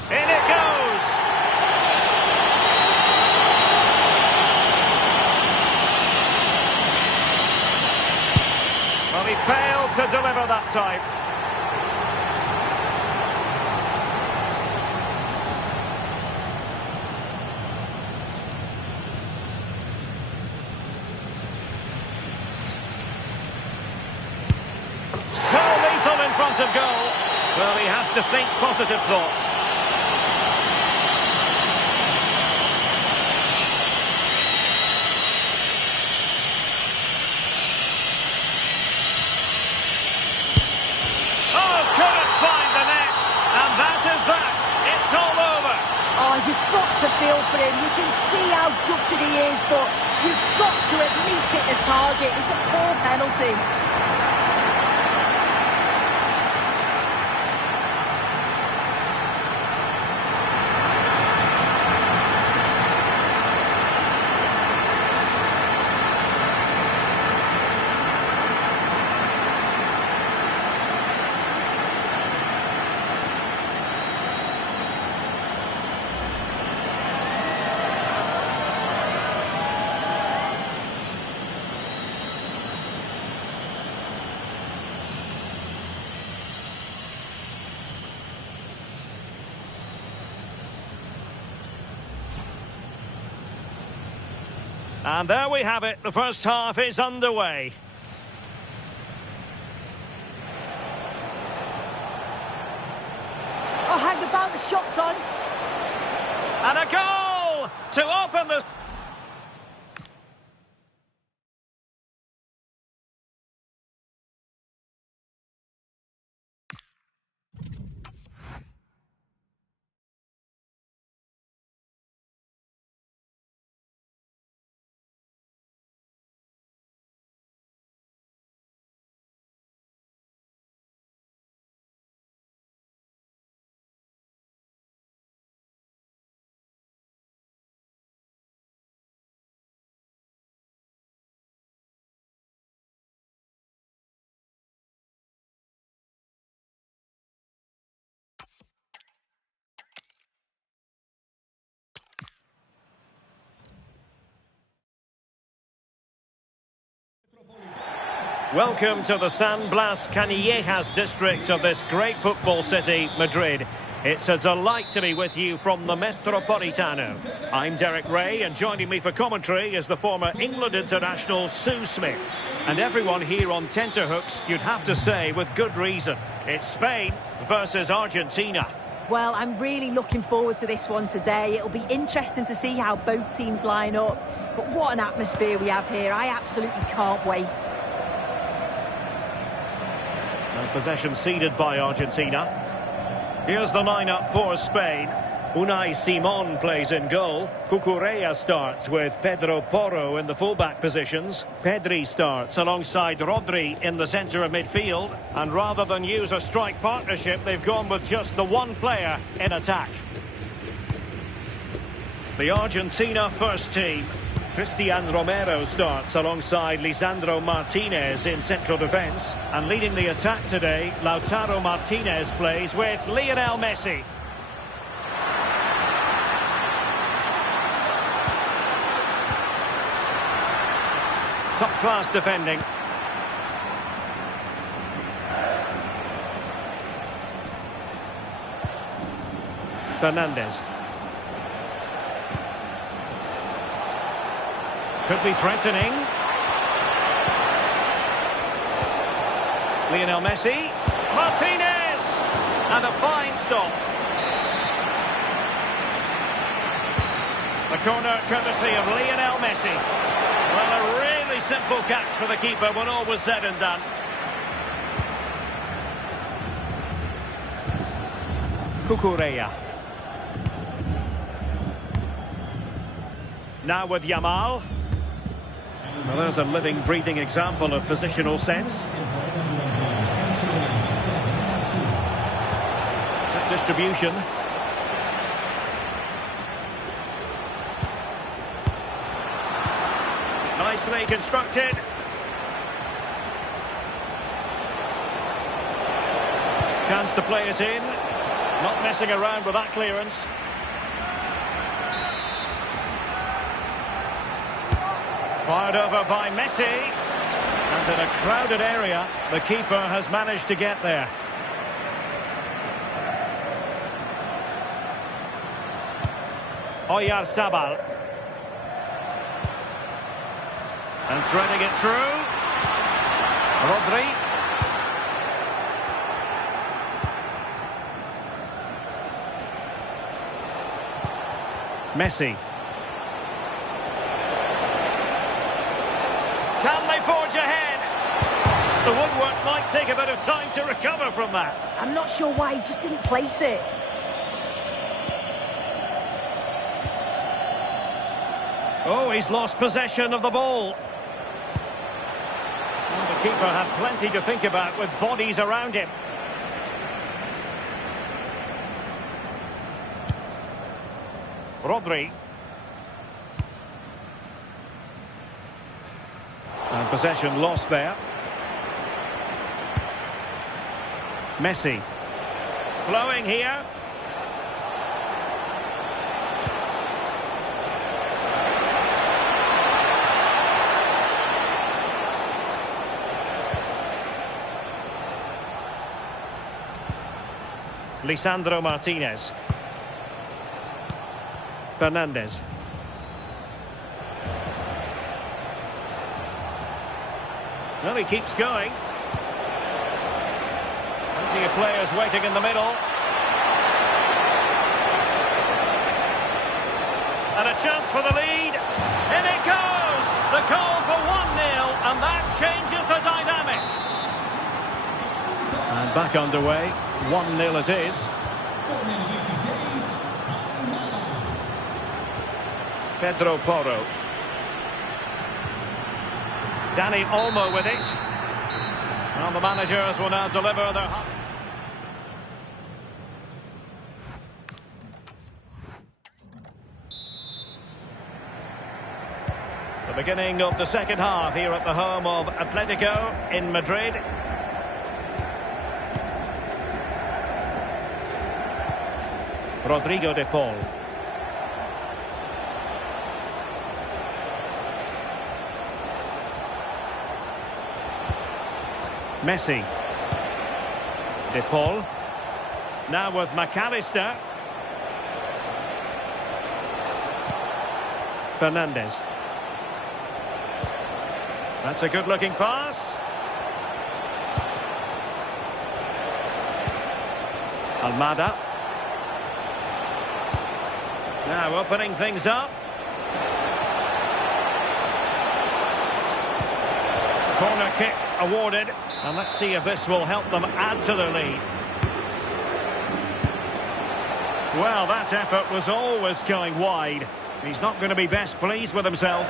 In it goes. Well, he failed to deliver that time. of goal. Well, he has to think positive thoughts. Oh, couldn't find the net. And that is that. It's all over. Oh, you've got to feel for him. You can see how gutted he is, but you've got to at least hit the target. It's a poor penalty. And there we have it. The first half is underway. Oh, hang about, the shot's on. And a goal to open the... Welcome to the San Blas Canillejas district of this great football city, Madrid. It's a delight to be with you from the Metropolitano. I'm Derek Ray, and joining me for commentary is the former England international Sue Smith. And everyone here on tenterhooks, you'd have to say with good reason. It's Spain versus Argentina. Well, I'm really looking forward to this one today. It'll be interesting to see how both teams line up. But what an atmosphere we have here. I absolutely can't wait. Possession ceded by Argentina. Here's the lineup for Spain. Unai Simon plays in goal. Cucurella starts with Pedro Porro in the fullback positions. Pedri starts alongside Rodri in the centre of midfield. And rather than use a strike partnership, they've gone with just the one player in attack. The Argentina first team. Cristian Romero starts alongside Lisandro Martinez in central defence. And leading the attack today, Lautaro Martinez plays with Lionel Messi. Top-class defending. Fernandez. Could be threatening. Lionel Messi. Martinez! And a fine stop. The corner courtesy of Lionel Messi. Well, a really simple catch for the keeper when all was said and done. Cucurella. Now with Yamal. Well, there's a living, breathing example of positional sense. That distribution. Nicely constructed. Chance to play it in. Not messing around with that clearance. Fired over by Messi. And in a crowded area, the keeper has managed to get there. Oyarzabal. And threading it through. Rodri. Messi. Can they forge ahead? The woodwork might take a bit of time to recover from that. I'm not sure why he just didn't place it. Oh, he's lost possession of the ball. Well, the keeper had plenty to think about with bodies around him. Rodri. And possession lost there. Messi. Flowing here. Lisandro Martinez. Fernandez. Well, he keeps going. Plenty of players waiting in the middle. And a chance for the lead. In it goes! The goal for 1-0, and that changes the dynamic. And back underway. 1-0 it is. Pedro Porro. Dani Olmo with it. Well, the managers will now deliver their... The beginning of the second half here at the home of Atletico in Madrid. Rodrigo de Paul. Messi. De Paul. Now with McAllister. Fernandez. That's a good-looking pass. Almada. Now opening things up. Corner kick awarded. And let's see if this will help them add to their lead. Well, that effort was always going wide. He's not going to be best pleased with himself.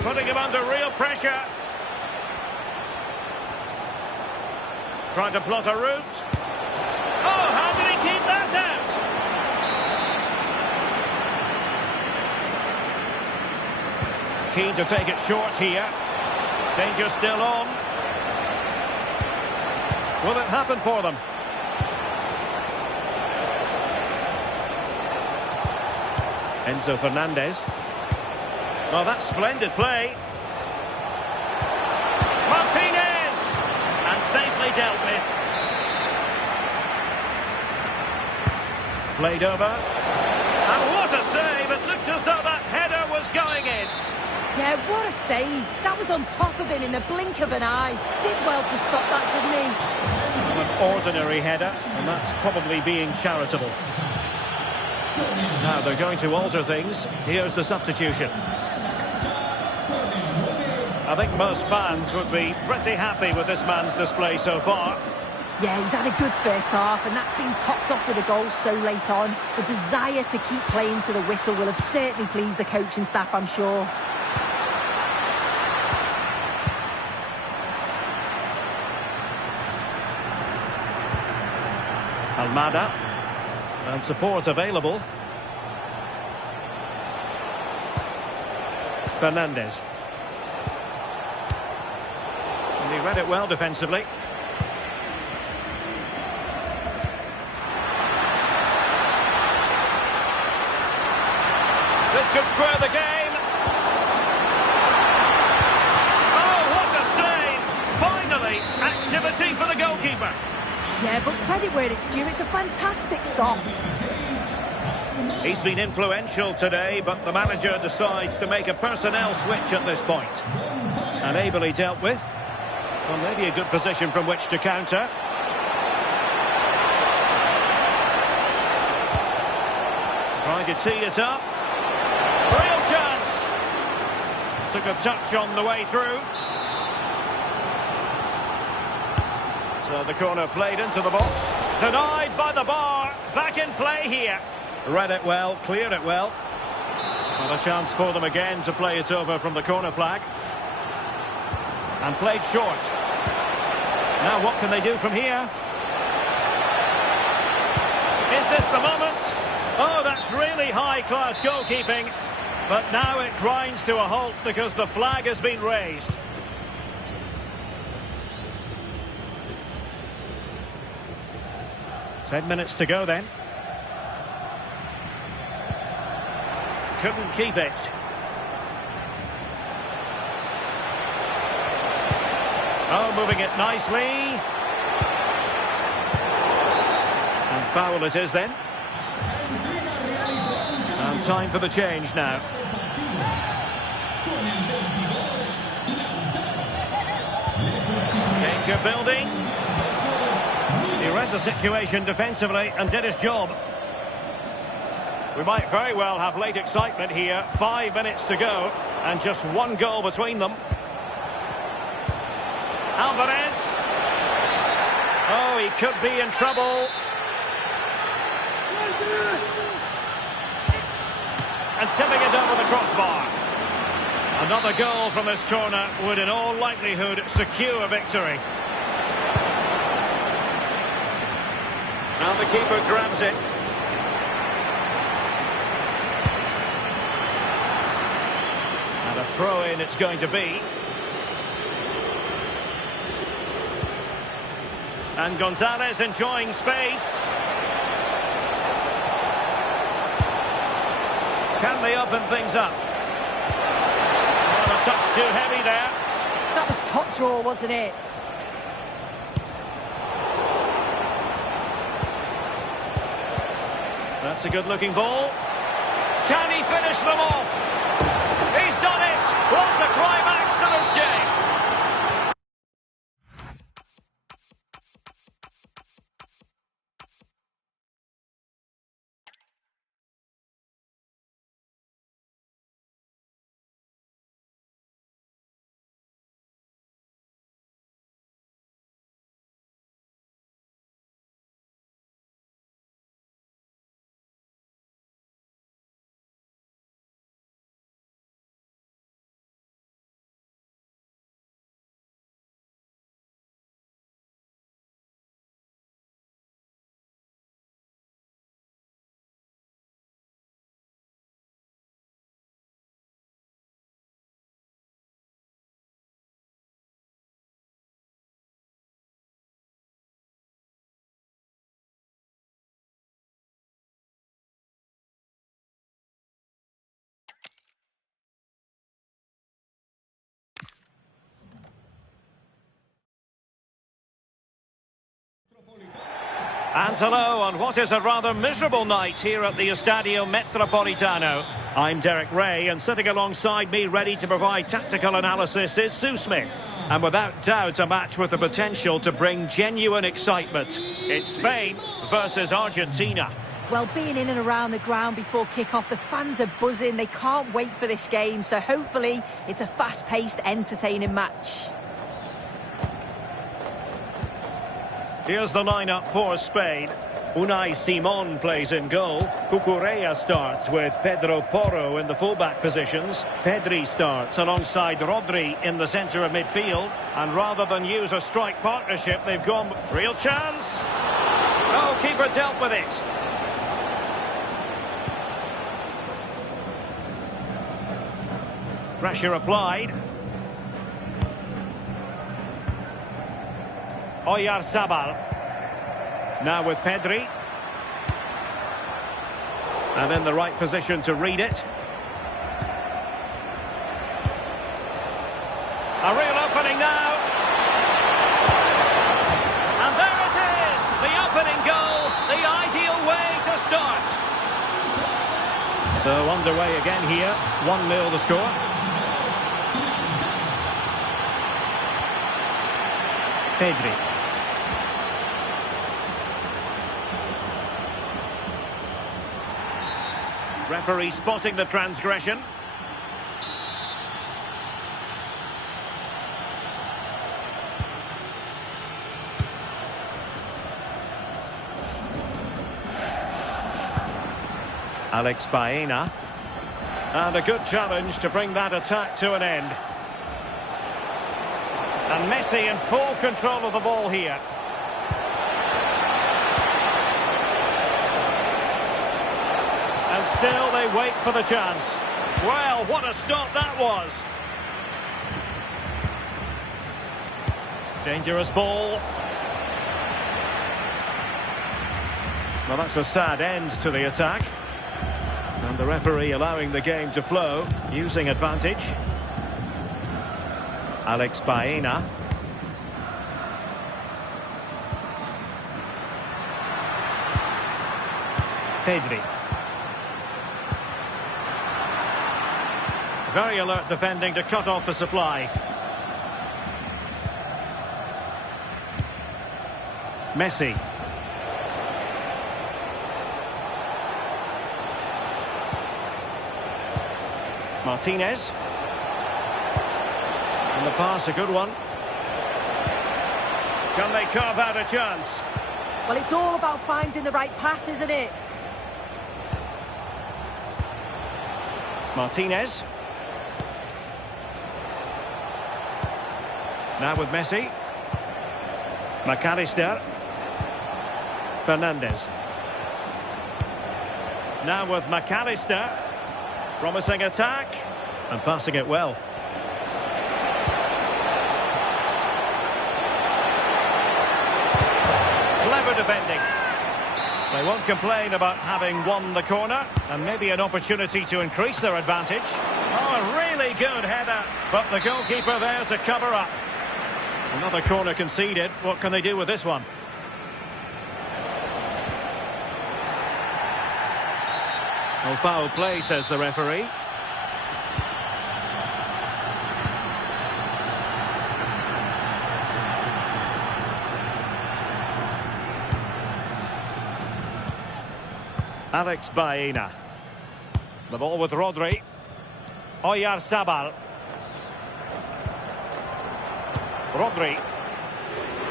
Putting him under real pressure. Trying to plot a route. Oh, how did he keep that out? Keen to take it short here. Danger still on. Will it happen for them? Enzo Fernandez. Well, that's splendid play. Martinez! And safely dealt with. Played over. And what a save! It looked as though that header was going in. Yeah, what a save. That was on top of him in the blink of an eye. Did well to stop that, didn't he? An ordinary header, and that's probably being charitable. Now they're going to alter things. Here's the substitution. I think most fans would be pretty happy with this man's display so far. Yeah, he's had a good first half, and that's been topped off with a goal so late on. The desire to keep playing to the whistle will have certainly pleased the coaching staff, I'm sure. Almada. And support available. Fernandez. And he read it well defensively. This could square the game. Oh, what a save! Finally, activity for the goalkeeper. Yeah, but credit where it's due. It's a fantastic stop. He's been influential today, but the manager decides to make a personnel switch at this point. And ably dealt with. Well, maybe a good position from which to counter. Trying to tee it up. Real chance. Took a touch on the way through. So the corner played into the box. Denied by the bar. Back in play here. Read it well, cleared it well. Not a chance for them again to play it over from the corner flag. And played short. Now what can they do from here? Is this the moment? Oh, that's really high-class goalkeeping. But now it grinds to a halt because the flag has been raised. Ten minutes to go then. Couldn't keep it. Oh, moving it nicely. And foul it is then. And time for the change now. Danger building. He read the situation defensively and did his job. We might very well have late excitement here. 5 minutes to go and just one goal between them. Alvarez. Oh, he could be in trouble. And tipping it over the crossbar. Another goal from this corner would in all likelihood secure victory. Now the keeper grabs it. And a throw-in it's going to be. And Gonzalez enjoying space. Can they open things up? Well, a touch too heavy there. That was top draw, wasn't it? That's a good-looking ball. Can he finish them off? He's done it! What a climax to this game! And hello on what is a rather miserable night here at the Estadio Metropolitano. I'm Derek Ray, and sitting alongside me ready to provide tactical analysis is Sue Smith. And without doubt a match with the potential to bring genuine excitement. It's Spain versus Argentina. Well, being in and around the ground before kick-off, the fans are buzzing. They can't wait for this game, so hopefully it's a fast-paced, entertaining match. Here's the lineup for Spain. Unai Simon plays in goal. Cucurella starts with Pedro Porro in the fullback positions. Pedri starts alongside Rodri in the centre of midfield. And rather than use a strike partnership, they've gone... Real chance! Oh, keeper dealt with it. Pressure applied. Oyarzabal. Now with Pedri. And in the right position to read it. A real opening now. And there it is! The opening goal, the ideal way to start. So underway again here. 1-0 the score. Pedri. Referee spotting the transgression. Alex Baena. And a good challenge to bring that attack to an end. And Messi in full control of the ball here. And still they wait for the chance. Well, what a stop that was. Dangerous ball. Well, that's a sad end to the attack. And the referee allowing the game to flow, using advantage. Alex Baena. Pedri. Very alert defending to cut off the supply. Messi. Martinez. And the pass, a good one. Can they carve out a chance? Well, it's all about finding the right pass, isn't it? Martinez. Now with Messi. McAllister. Fernandez. Now with McAllister. Promising attack. And passing it well. Clever defending. They won't complain about having won the corner. And maybe an opportunity to increase their advantage. Oh, a really good header. But the goalkeeper there to cover up. Another corner conceded. What can they do with this one? Oh, foul play, says the referee. Alex Baena. The ball with Rodri. Oyarzabal. Rodri.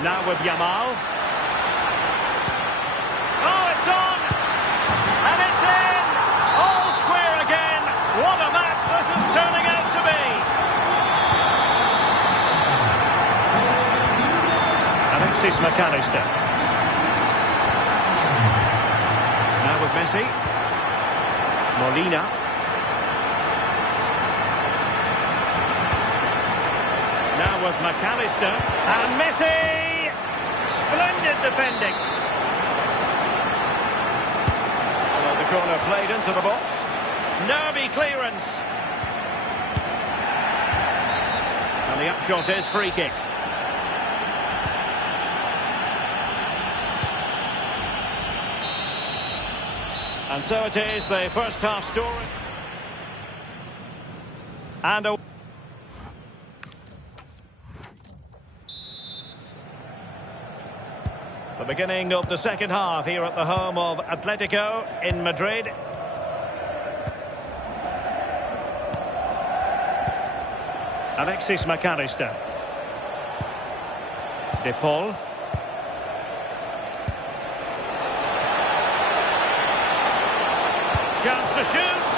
Now with Yamal. Oh, it's on! And it's in! All square again. What a match this is turning out to be. Alexis McAllister. Now with Messi. Molina. Now with McAllister. And Messi! Splendid defending. Well, the corner played into the box. Nervy clearance. And the upshot is free kick. And so it is, the first half story. And a... the beginning of the second half here at the home of Atletico in Madrid. Alexis McAllister. De Paul. Chance to shoot.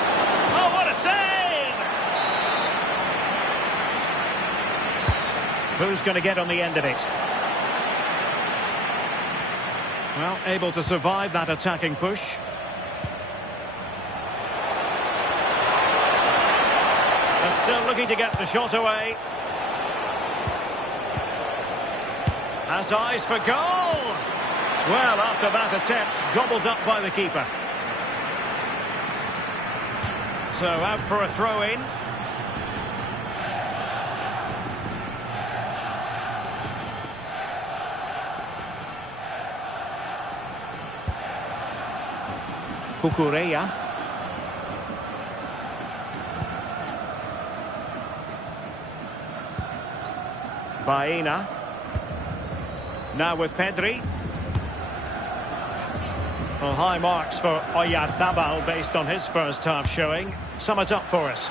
Oh, what a save! Who's going to get on the end of it? Well, able to survive that attacking push. And still looking to get the shot away. Has eyes for goal. Well, after that attempt, gobbled up by the keeper. So out for a throw-in. Cucurella. Baena. Now with Pedri. Well, high marks for Oyarzabal based on his first half showing. Sum it up for us.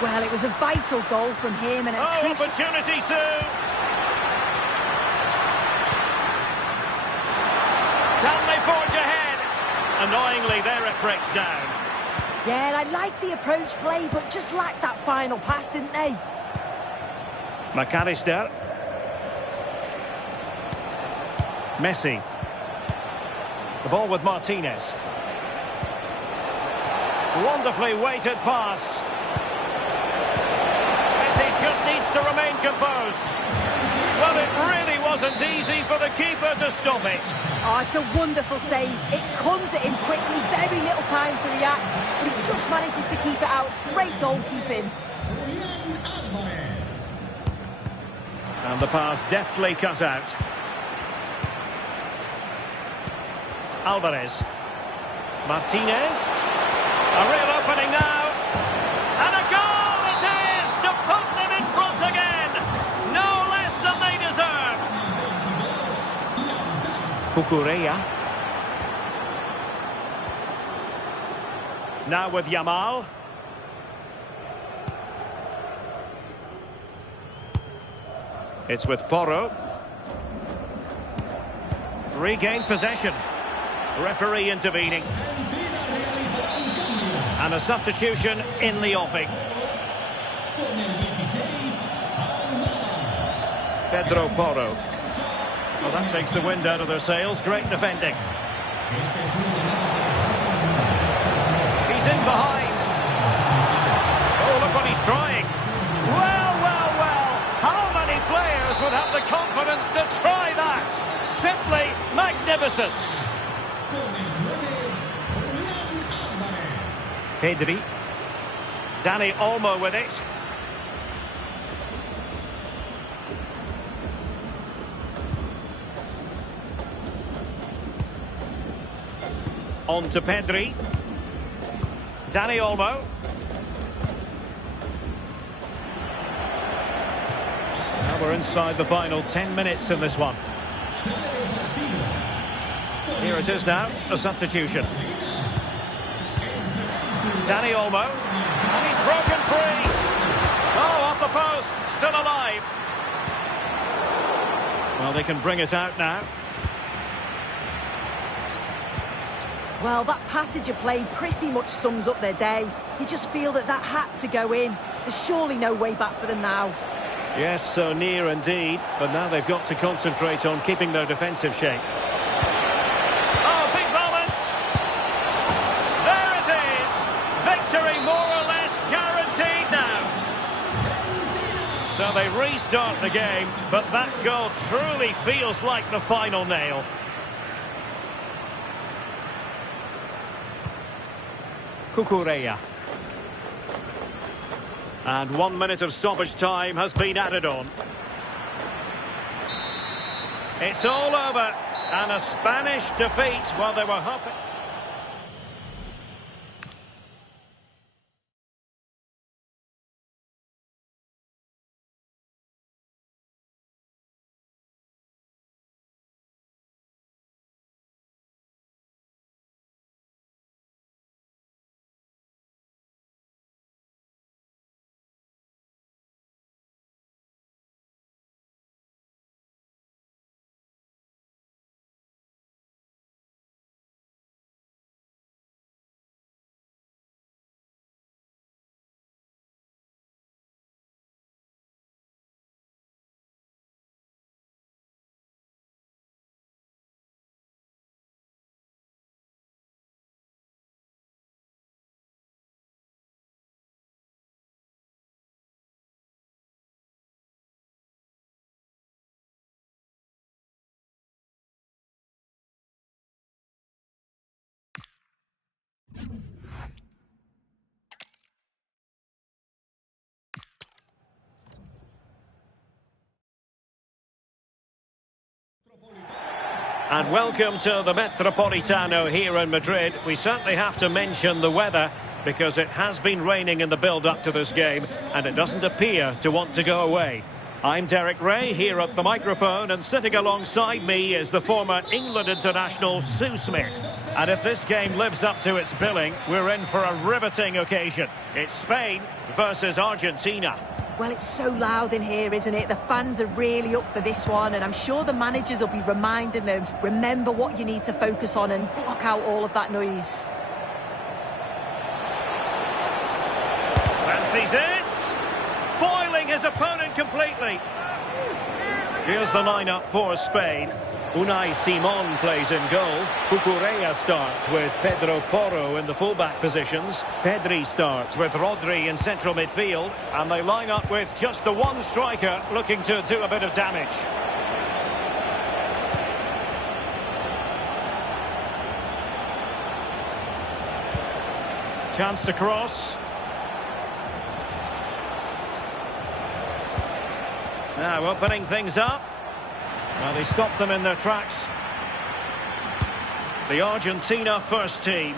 Well, it was a vital goal from him and a crucial... Opportunity soon! Can they forge ahead? Annoyingly, there it breaks down. Yeah, I like the approach play, but just lacked that final pass, didn't they? McAllister. Messi. The ball with Martinez. Wonderfully weighted pass. Messi just needs to remain composed. Well, it really wasn't easy for the keeper to stop it. Oh, it's a wonderful save. It comes at him quickly, very little time to react, but he just manages to keep it out. It's great goalkeeping. And the pass deftly cut out. Alvarez. Martinez. A real opening now. And a goal it is to put them in front again. No less than they deserve. Cucurella. Now with Yamal. It's with Porro. Regained possession. Referee intervening. And a substitution in the offing. Pedro Porro. Well, that takes the wind out of their sails. Great defending. He's in behind. Oh, look what he's trying. Well, well, well. How many players would have the confidence to try that? Simply magnificent. Pedri. Dani Olmo with it. On to Pedri. Dani Olmo. Now we're inside the final 10 minutes in this one. Here it is now, a substitution. Dani Olmo. And he's broken free. Oh, off the post. Still alive. Well, they can bring it out now. Well, that passage of play pretty much sums up their day. You just feel that that had to go in. There's surely no way back for them now. Yes, so near indeed. But now they've got to concentrate on keeping their defensive shape. Oh, big moment! There it is! Victory more or less guaranteed now. So they restart the game, but that goal truly feels like the final nail. Cucurella. And 1 minute of stoppage time has been added on. It's all over. And a Spanish defeat while they were hoping. And welcome to the Metropolitano here in Madrid. We certainly have to mention the weather because it has been raining in the build-up to this game and it doesn't appear to want to go away. I'm Derek Ray here at the microphone, and sitting alongside me is the former England international Sue Smith. And if this game lives up to its billing, we're in for a riveting occasion. It's Spain versus Argentina. Well, it's so loud in here, isn't it? The fans are really up for this one, and I'm sure the managers will be reminding them, remember what you need to focus on and block out all of that noise. Fancies it. Foiling his opponent completely. Here's the lineup for Spain. Unai Simon plays in goal. Cucurella starts with Pedro Porro in the fullback positions. Pedri starts with Rodri in central midfield. And they line up with just the one striker looking to do a bit of damage. Chance to cross. Now opening things up. Well, they stopped them in their tracks. The Argentina first team.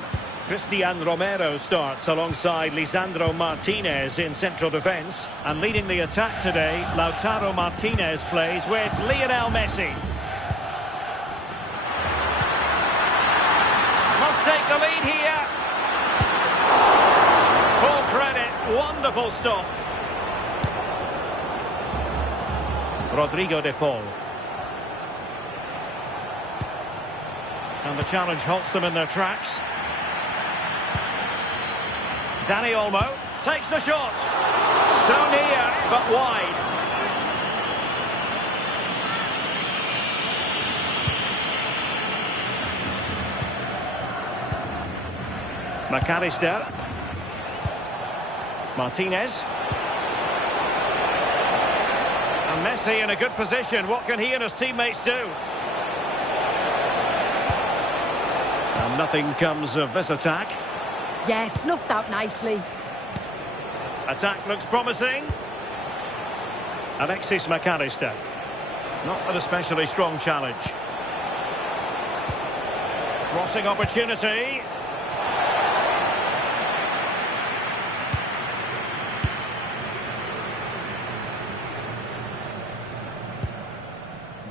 Cristian Romero starts alongside Lisandro Martinez in central defence. And leading the attack today, Lautaro Martinez plays with Lionel Messi. Must take the lead here. Full credit, wonderful stop. Rodrigo de Paul. And the challenge halts them in their tracks. Dani Olmo takes the shot. So near, but wide. McAllister. Martinez. And Messi in a good position. What can he and his teammates do? And nothing comes of this attack. Yeah, snuffed out nicely. Attack looks promising. Alexis McAllister. Not an especially strong challenge. Crossing opportunity.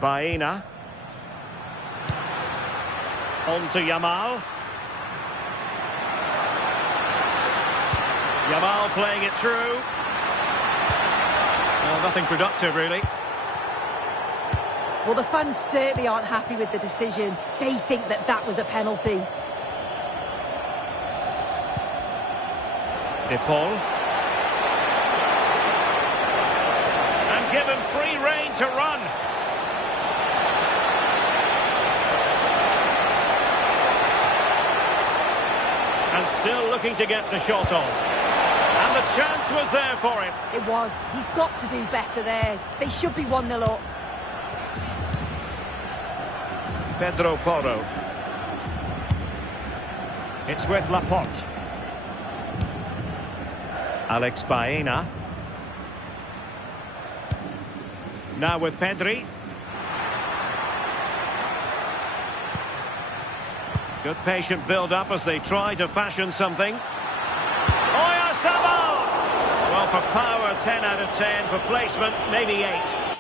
Baena. On to Yamal. Yamal playing it through. Well, nothing productive, really. Well, the fans certainly aren't happy with the decision. They think that that was a penalty. De Paul. And given free rein to run. And still looking to get the shot on. And the chance was there for him. It was. He's got to do better there. They should be 1-0 up. Pedro Porro. It's with Laporte. Alex Baena. Now with Pedri. Good patient build-up as they try to fashion something. Oyarzabal! Well, for power, 10 out of 10. For placement, maybe 8.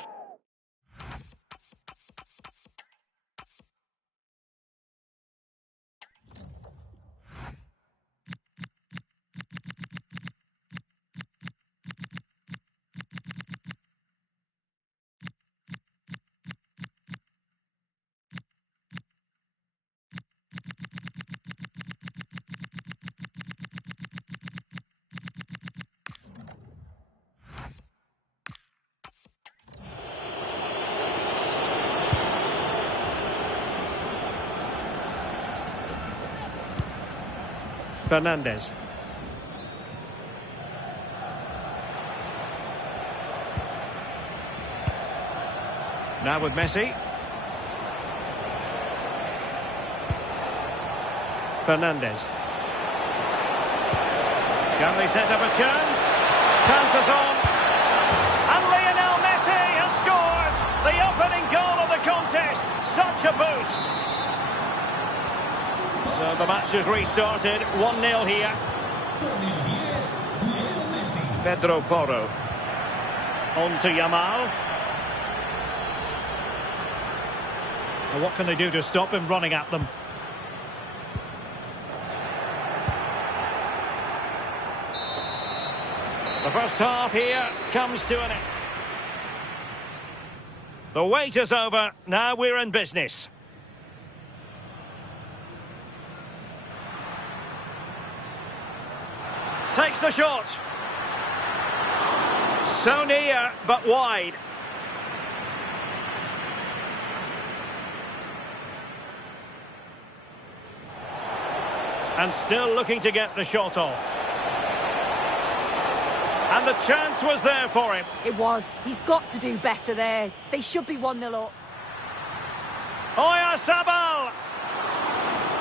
Fernandez. Now with Messi. Fernandez. Can they set up a chance? Chances on. And Lionel Messi has scored! The opening goal of the contest. Such a boost. So the match has restarted. 1-0 here. Pedro Porro. On to Yamal. Well, what can they do to stop him running at them? The first half here comes to an end. The wait is over. Now we're in business. Takes the shot. So near, but wide. And still looking to get the shot off. And the chance was there for him. It was. He's got to do better there. They should be 1-0 up. Oyarzabal!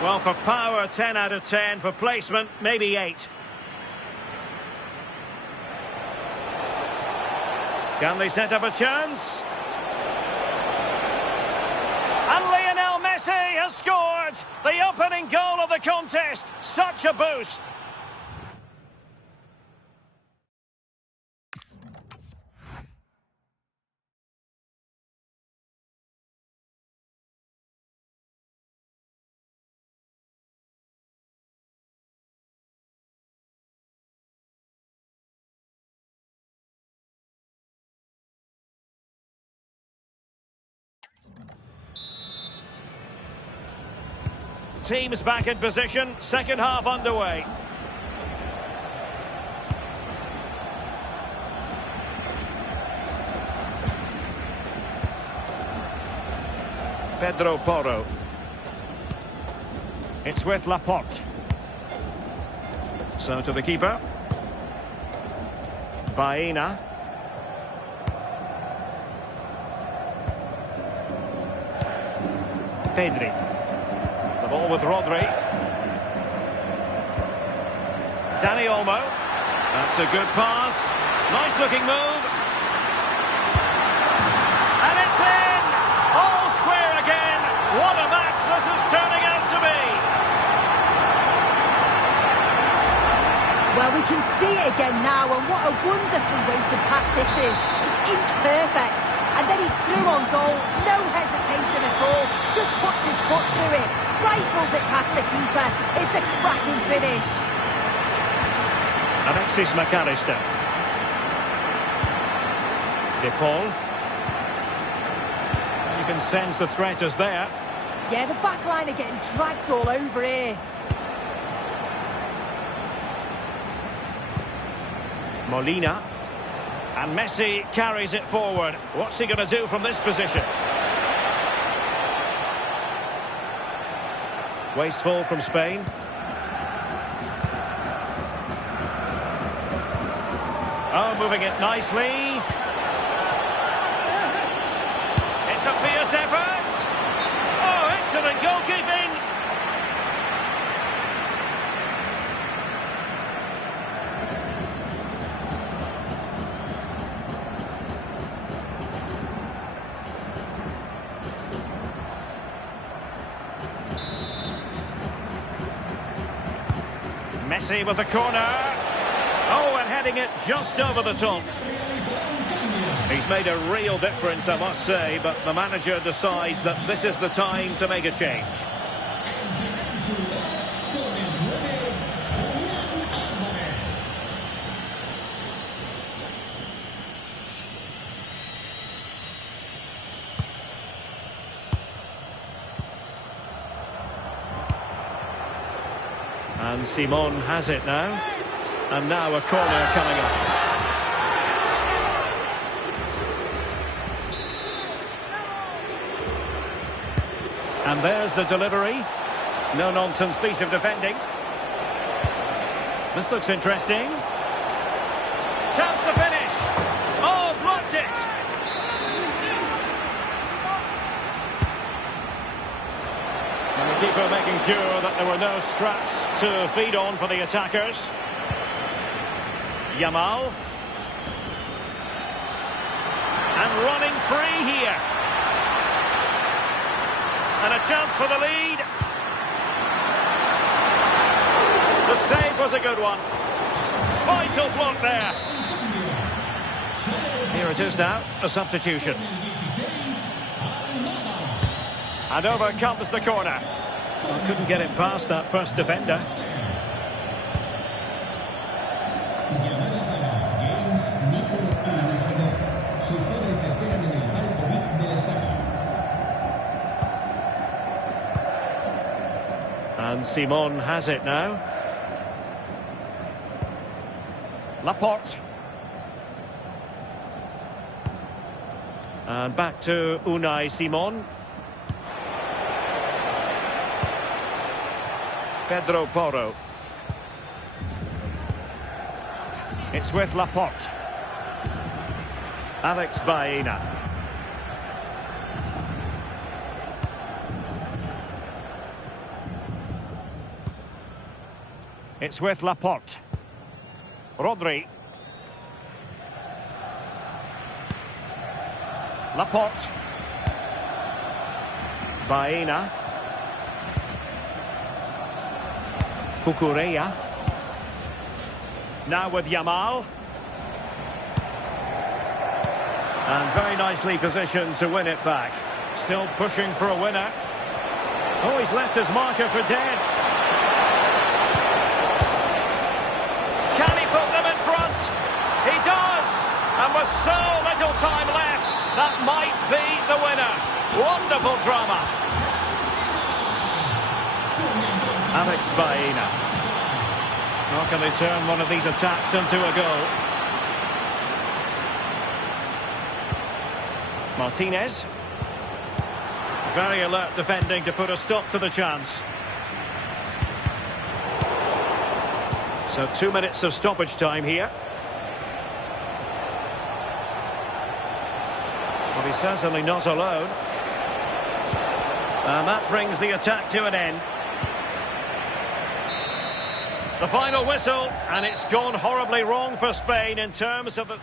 Well, for power, 10 out of 10. For placement, maybe 8. Can they set up a chance? And Lionel Messi has scored! The opening goal of the contest. Such a boost. Teams back in position, second half underway. Pedro Porro. It's with Laporte. So to the keeper. Baena. Pedri. The ball with Rodri. Dani Olmo. That's a good pass. Nice looking move. And it's in! All square again. What a match this is turning out to be. Well, we can see it again now, and what a wonderful way to pass this is. It's inch perfect. And then he's through on goal. No hesitation at all. Just puts his foot through it. Rifles it past the keeper. It's a cracking finish. Alexis McAllister. De Paul. You can sense the threat is there. Yeah, the back line are getting dragged all over here. Molina. And Messi carries it forward. What's he going to do from this position? Wasteful from Spain. Oh, moving it nicely. It's a fierce effort. Oh, excellent goalkeeping. Messi with the corner. Oh, and heading it just over the top. He's made a real difference, I must say, but the manager decides that this is the time to make a change. And Simon has it now. And now a corner coming up. And there's the delivery. No-nonsense piece of defending. This looks interesting. Chance to finish. Oh, blocked it. And the keeper making sure that there were no scraps to feed on for the attackers. Yamal. And running free here. And a chance for the lead. The save was a good one. Vital block there. Here it is now, a substitution. And over comes the corner. Well, couldn't get it past that first defender. Llamada para James Nicholas Illuminador. Sus padres esperan en el palco VIP del estadio. And Simon has it now. Laporte. And back to Unai Simon. Pedro Porro. It's with Laporte. Alex Baena. It's with Laporte. Rodri. Laporte. Baena. Cucurella. Now with Yamal. And very nicely positioned to win it back. Still pushing for a winner. Oh, he's left his marker for dead. Can he put them in front? He does! And with so little time left, that might be the winner. Wonderful drama. Alex Baena. How can they turn one of these attacks into a goal? Martinez. Very alert defending to put a stop to the chance. So 2 minutes of stoppage time here. Well, he's certainly not alone. And that brings the attack to an end. The final whistle, and it's gone horribly wrong for Spain in terms of the...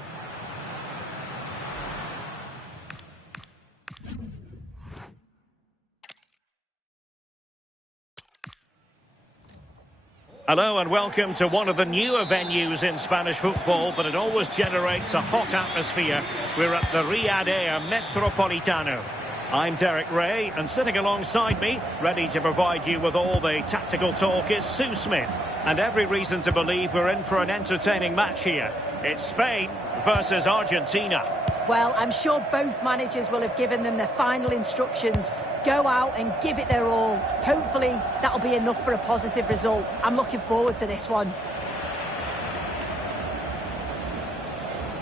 Hello and welcome to one of the newer venues in Spanish football, but it always generates a hot atmosphere. We're at the Riyadh Air Metropolitano. I'm Derek Ray, and sitting alongside me, ready to provide you with all the tactical talk, is Sue Smith. And every reason to believe we're in for an entertaining match here. It's Spain versus Argentina. Well, I'm sure both managers will have given them their final instructions. Go out and give it their all. Hopefully, that'll be enough for a positive result. I'm looking forward to this one.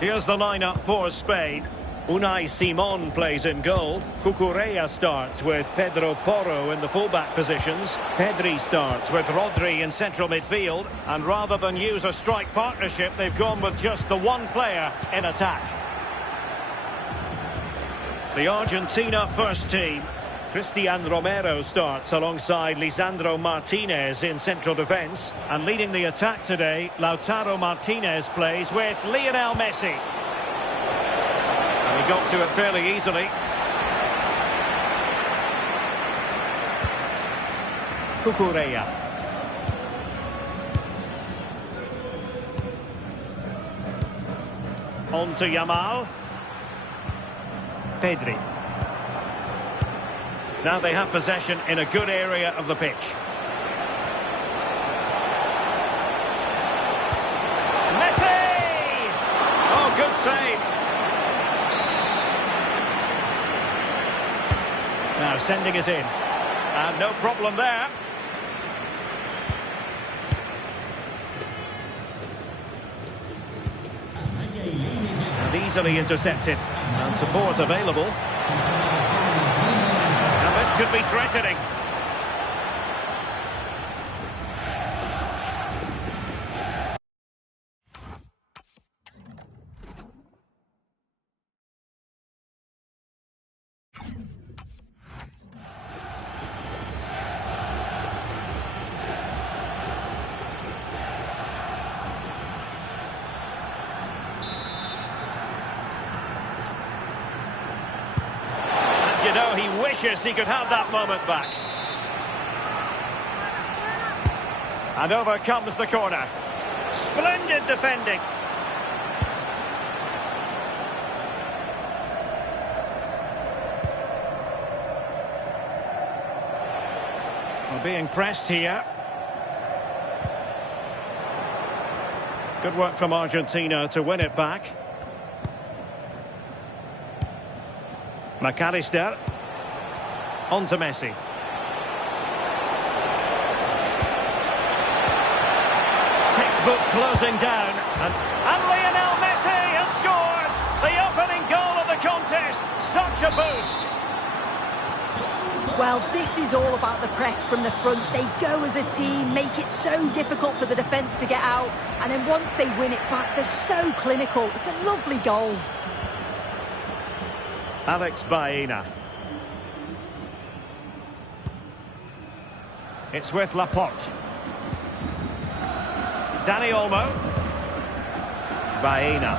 Here's the lineup for Spain. Unai Simon plays in goal. Cucurella starts with Pedro Porro in the fullback positions. Pedri starts with Rodri in central midfield. And rather than use a strike partnership, they've gone with just the one player in attack. The Argentina first team. Cristian Romero starts alongside Lisandro Martinez in central defence. And leading the attack today, Lautaro Martinez plays with Lionel Messi. And he got to it fairly easily. Cucurella. On to Yamal. Pedri. Now they have possession in a good area of the pitch. Messi! Oh, good save. Now sending it in. And no problem there. And easily intercepted. And support available. This could be threatening. You know, he wishes he could have that moment back. And over comes the corner. Splendid defending. Well, being pressed here. Good work from Argentina to win it back. McAllister. On to Messi. Textbook closing down. And Lionel Messi has scored! The opening goal of the contest. Such a boost. Well, this is all about the press from the front. They go as a team, make it so difficult for the defence to get out. And then once they win it back, they're so clinical. It's a lovely goal. Alex Baena. It's with Laporte. Dani Olmo. Baena.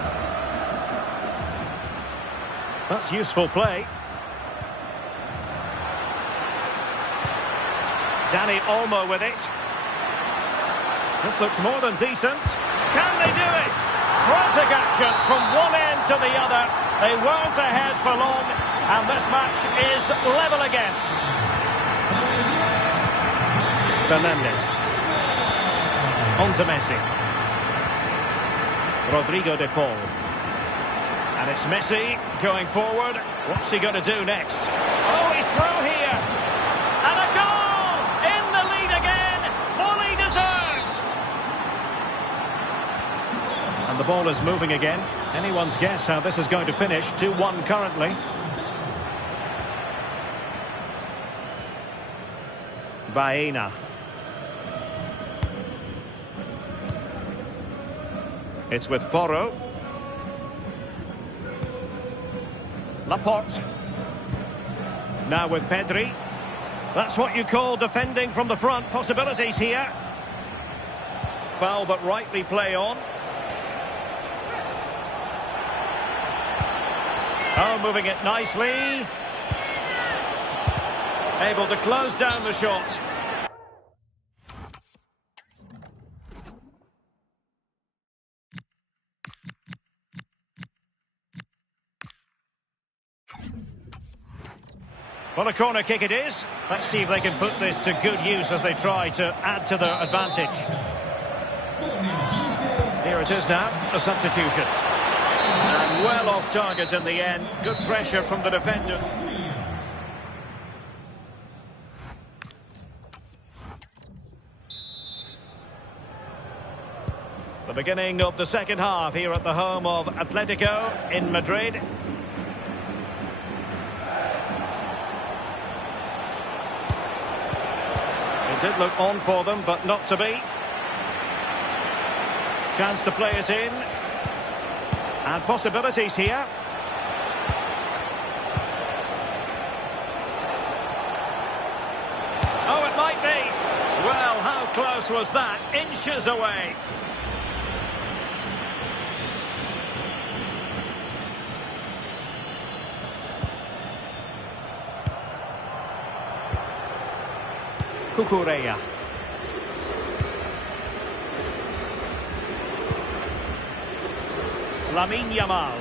That's useful play. Dani Olmo with it. This looks more than decent. Can they do it? Frantic action from one end to the other. They weren't ahead for long, and this match is level again. Fernandes. On to Messi. Rodrigo de Paul. And it's Messi going forward. What's he going to do next? Oh, he's through here. And a goal! In the lead again. Fully deserved. And the ball is moving again. Anyone's guess how this is going to finish. 2-1 currently. Baena. It's with Porro. Laporte. Now with Pedri. That's what you call defending from the front. Possibilities here. Foul, but rightly play on. Oh, moving it nicely. Able to close down the shot. Well, a corner kick it is. Let's see if they can put this to good use as they try to add to their advantage. Here it is now, a substitution. And well off target in the end. Good pressure from the defender. The beginning of the second half here at the home of Atletico in Madrid. It did look on for them, but not to be. Chance to play it in. And possibilities here. Oh, it might be. Well, how close was that? Inches away. Cucurella. Lamine Yamal.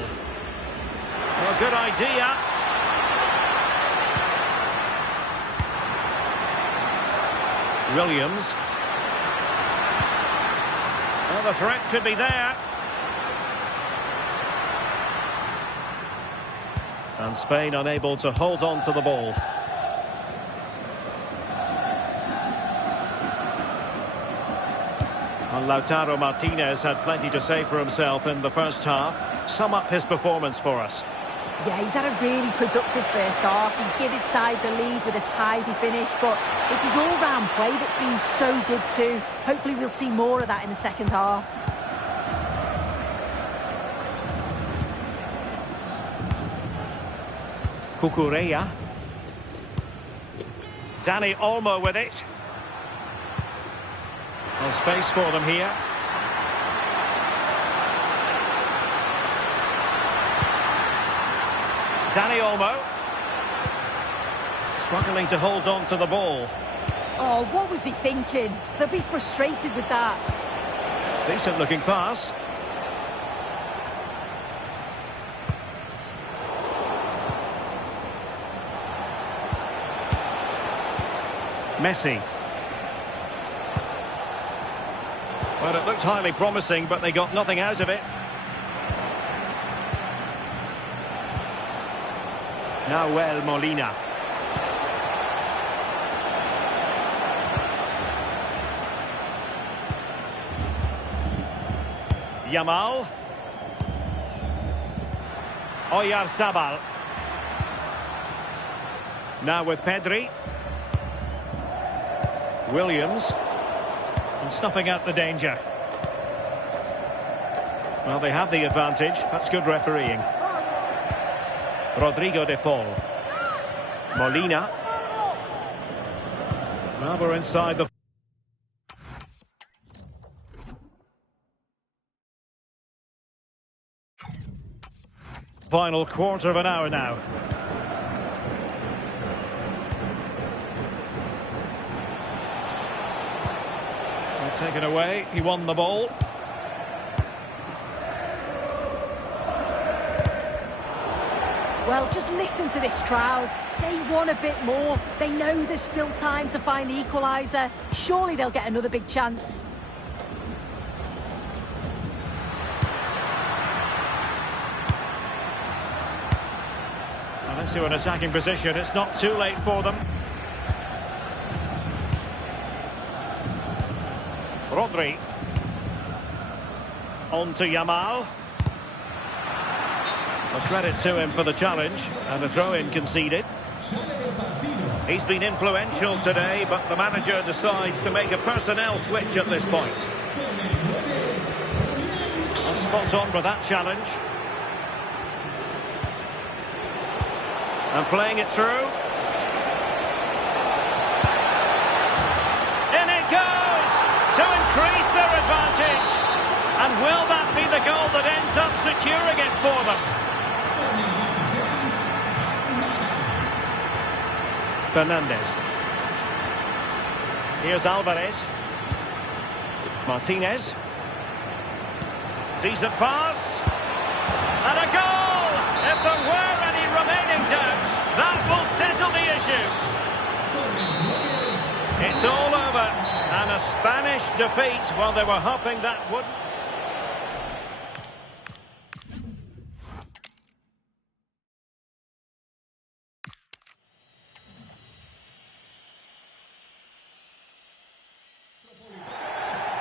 Well, good idea. Williams. Well, the threat could be there. And Spain unable to hold on to the ball. And Lautaro Martinez had plenty to say for himself in the first half. Sum up his performance for us. Yeah, he's had a really productive first half. He gave his side the lead with a tidy finish, but it's his all-round play that's been so good too. Hopefully we'll see more of that in the second half. Cucurella. Dani Olmo with it. Well, space for them here. Dani Olmo. Struggling to hold on to the ball. Oh, what was he thinking? They'll be frustrated with that. Decent looking pass. Messi. Well, it looked highly promising, but they got nothing out of it. Nahuel Molina. Yamal. Oyarzabal. Now with Pedri. Williams. And snuffing out the danger. Well, they have the advantage. That's good refereeing. Rodrigo de Paul. Molina. Well, we're inside the... final quarter of an hour now. Well, taken away. He won the ball. Well, just listen to this crowd. They want a bit more. They know there's still time to find the equaliser. Surely they'll get another big chance. Well, into an attacking position. It's not too late for them. Rodri. On to Yamal. A credit to him for the challenge, and a throw-in conceded. He's been influential today, but the manager decides to make a personnel switch at this point. Well, spot on with that challenge. And playing it through. In it goes! To increase their advantage. And will that be the goal that ends up securing it for them? Fernandez. Here's Alvarez. Martinez. Decent pass. And a goal! If there were any remaining doubts, that will settle the issue. It's all over. And a Spanish defeat. Well, they were hoping that wouldn't.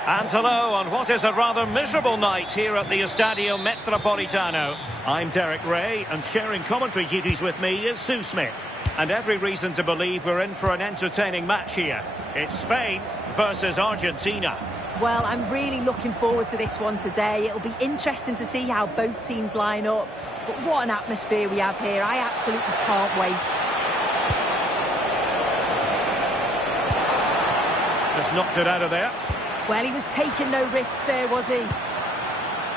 And hello on what is a rather miserable night here at the Estadio Metropolitano. I'm Derek Ray, and sharing commentary duties with me is Sue Smith. And every reason to believe we're in for an entertaining match here. It's Spain versus Argentina. Well, I'm really looking forward to this one today. It'll be interesting to see how both teams line up. But what an atmosphere we have here. I absolutely can't wait. Just knocked it out of there. Well, he was taking no risks there, was he?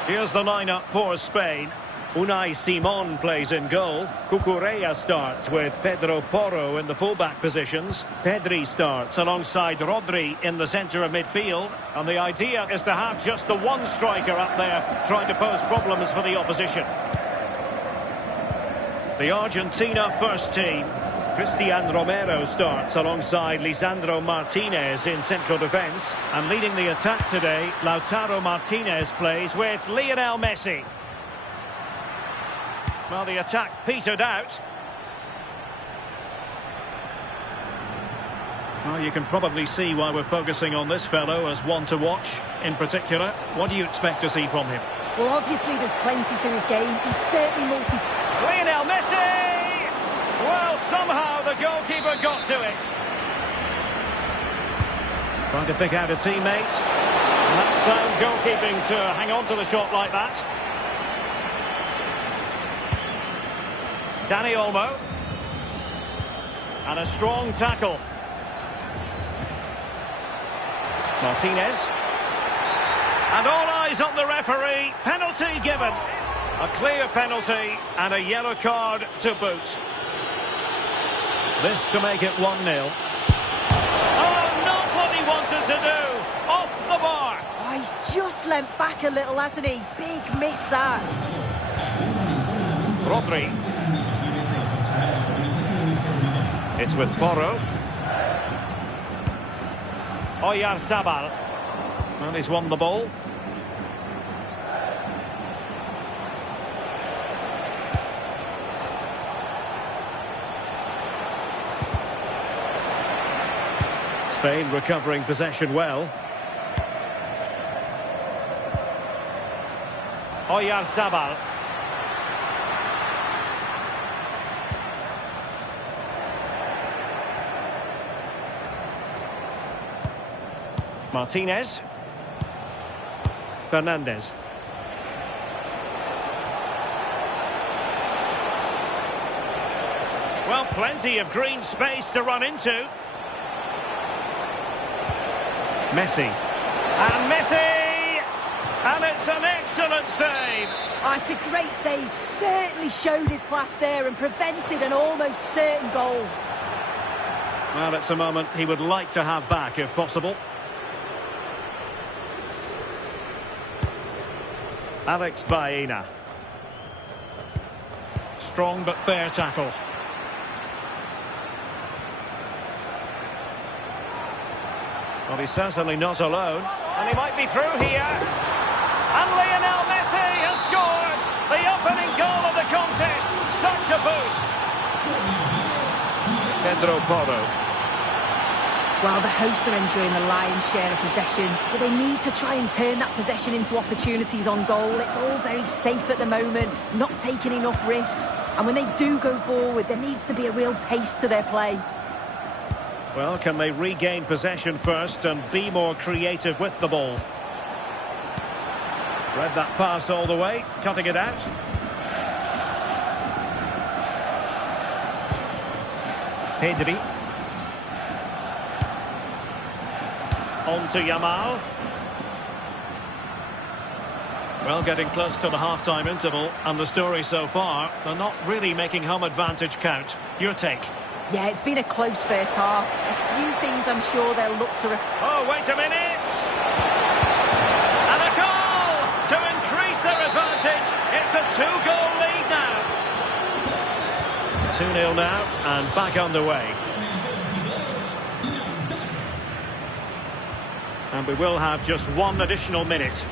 Here's the lineup for Spain. Unai Simon plays in goal. Cucurella starts with Pedro Porro in the fullback positions. Pedri starts alongside Rodri in the centre of midfield. And the idea is to have just the one striker up there trying to pose problems for the opposition. The Argentina first team. Cristian Romero starts alongside Lisandro Martinez in central defence. And leading the attack today, Lautaro Martinez plays with Lionel Messi. Well, the attack petered out. Well, you can probably see why we're focusing on this fellow as one to watch in particular. What do you expect to see from him? Well, obviously there's plenty to his game. He's certainly Lionel Messi! Well, somehow the goalkeeper got to it. Trying to pick out a teammate. And that's sound goalkeeping to hang on to the shot like that. Dani Olmo. And a strong tackle. Martinez. And all eyes on the referee. Penalty given. A clear penalty and a yellow card to boot. This to make it 1-0. Oh, not what he wanted to do. Off the bar. Oh, he's just leant back a little, hasn't he? Big miss that. Rodri. It's with Porro. Oyarzabal. And he's won the ball. Spain recovering possession well. Oyarzabal. Martinez. Fernandez. Well, plenty of green space to run into. Messi. And Messi! And it's an excellent save. Oh, it's a great save. Certainly showed his class there and prevented an almost certain goal. Well, it's a moment he would like to have back if possible. Alex Baena. Strong but fair tackle. Well, he's certainly not alone. And he might be through here. And Lionel Messi has scored! The opening goal of the contest. Such a boost. Pedro Porro. Well, the hosts are enjoying the lion's share of possession, but they need to try and turn that possession into opportunities on goal. It's all very safe at the moment, not taking enough risks. And when they do go forward, there needs to be a real pace to their play. Well, can they regain possession first and be more creative with the ball? Read that pass all the way, cutting it out. Pedri. On to Yamal. Well, getting close to the half-time interval, and the story so far, they're not really making home advantage count. Your take? Yeah, it's been a close first half. A few things I'm sure they'll look to... Oh, wait a minute! And a goal to increase their advantage. It's a two-goal lead now. 2-0 now, and back underway. And we will have just one additional minute.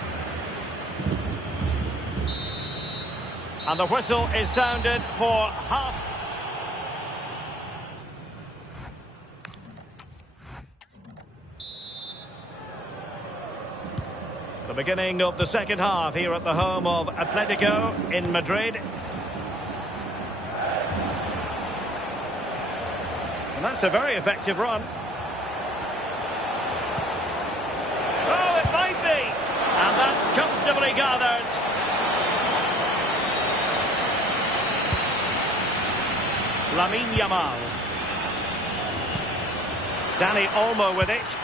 And the whistle is sounded for half. The beginning of the second half here at the home of Atletico in Madrid. And that's a very effective run. Oh, it might be. And that's comfortably gathered. Lamine Yamal. Dani Olmo with it.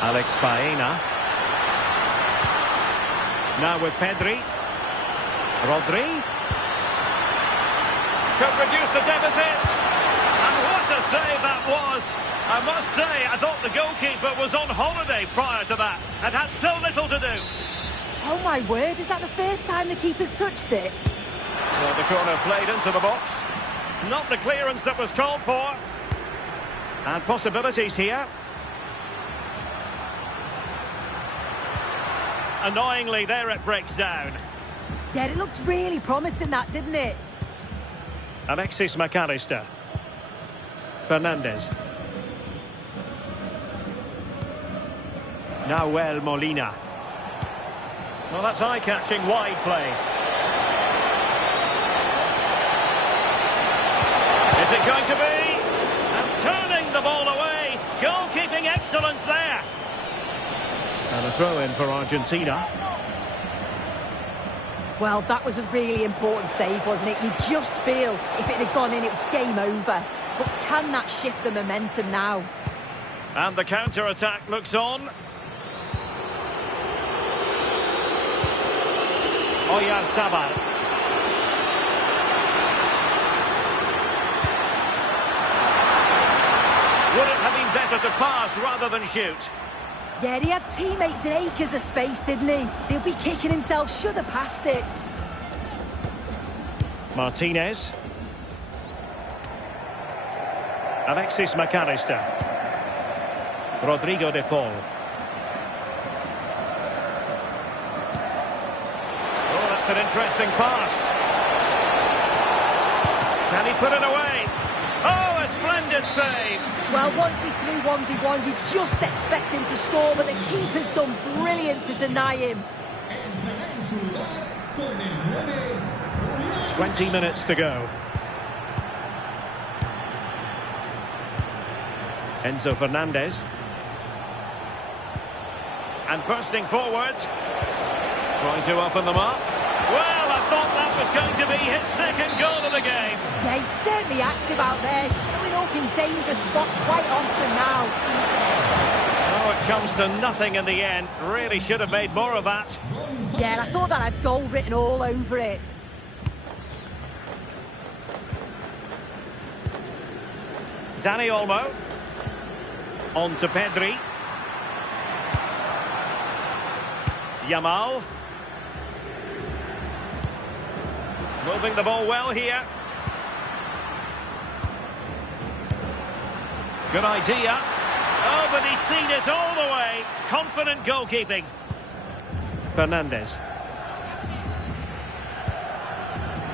Alex Baena. Now with Pedri. Rodri. Could reduce the deficit. And what a save that was. I must say, I thought the goalkeeper was on holiday prior to that and had so little to do. Oh my word, is that the first time the keeper's touched it? So the corner played into the box. Not the clearance that was called for. And possibilities here. Annoyingly, there it breaks down. Yeah, it looked really promising that, didn't it? Alexis McAllister. Fernandez. Nahuel Molina. Well, that's eye-catching wide play. Is it going to be? And turning the ball away. Goalkeeping excellence there. And a throw-in for Argentina. Well, that was a really important save, wasn't it? You just feel if it had gone in, it was game over. But can that shift the momentum now? And the counter-attack looks on. Oyarzabal. Would it have been better to pass rather than shoot? Yeah, he had teammates in acres of space, didn't he? He'll be kicking himself, should have passed it. Martinez. Alexis McAllister. Rodrigo de Paul. That's an interesting pass. Can he put it away? Oh, a splendid save. Well, once he's through 1v1, you just expect him to score, but the keeper's done brilliant to deny him. 20 minutes to go. Enzo Fernandez. And bursting forward. Trying to open them up. Well, I thought that was going to be his second goal of the game. Yeah, he's certainly active out there, showing up in dangerous spots quite often now. Oh, it comes to nothing in the end. Really should have made more of that. Yeah, I thought that had goal written all over it. Dani Olmo. On to Pedri. Yamal. Moving the ball well here. Good idea. Oh, but he's seen it all the way. Confident goalkeeping. Fernandez.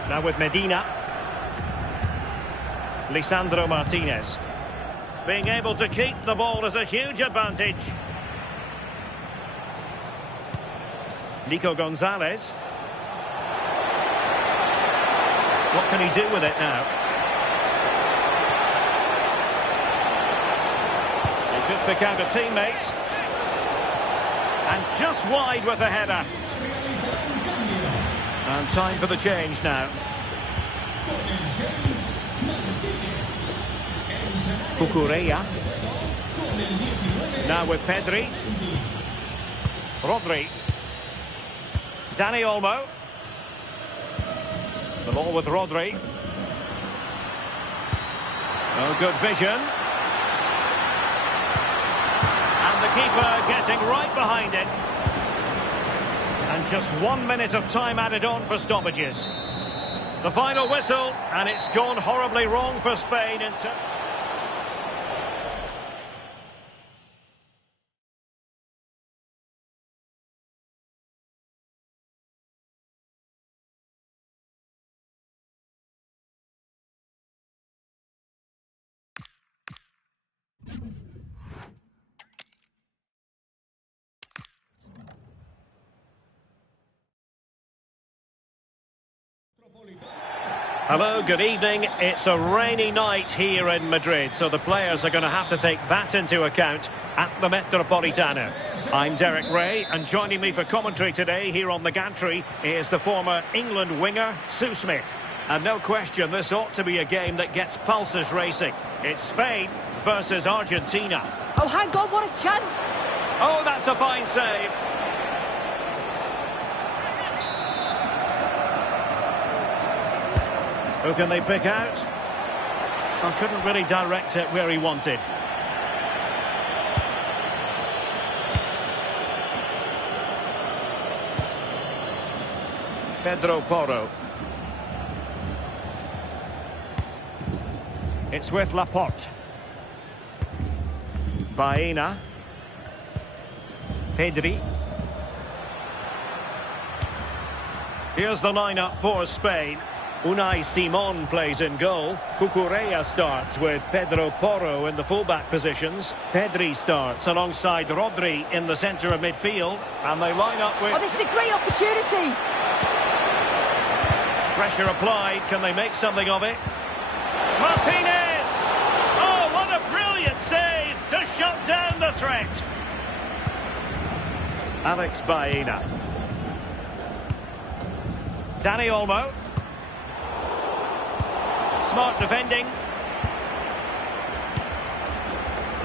Now with Medina. Lisandro Martinez. Being able to keep the ball is a huge advantage. Nico Gonzalez. What can he do with it now? He could pick out a teammate. And just wide with the header. And time for the change now. Cucurella. Now with Pedri. Rodri. Dani Olmo. The ball with Rodri. Oh, good vision. And the keeper getting right behind it. And just 1 minute of time added on for stoppages. The final whistle, and it's gone horribly wrong for Spain in terms... Hello, good evening. It's a rainy night here in Madrid, so the players are going to have to take that into account at the Metropolitano. I'm Derek Ray, and joining me for commentary today here on the gantry is the former England winger, Sue Smith. And no question, this ought to be a game that gets pulses racing. It's Spain versus Argentina. Oh, hang on, what a chance! Oh, that's a fine save. Who can they pick out? I couldn't really direct it where he wanted. Pedro Porro. It's with Laporte. Baena. Pedri. Here's the lineup for Spain. Unai Simon plays in goal. Cucurella starts with Pedro Porro in the fullback positions. Pedri starts alongside Rodri in the centre of midfield. And they line up with... Oh, this is a great opportunity! Pressure applied. Can they make something of it? Martinez! Oh, what a brilliant save to shut down the threat. Alex Baena. Dani Olmo. Smart defending.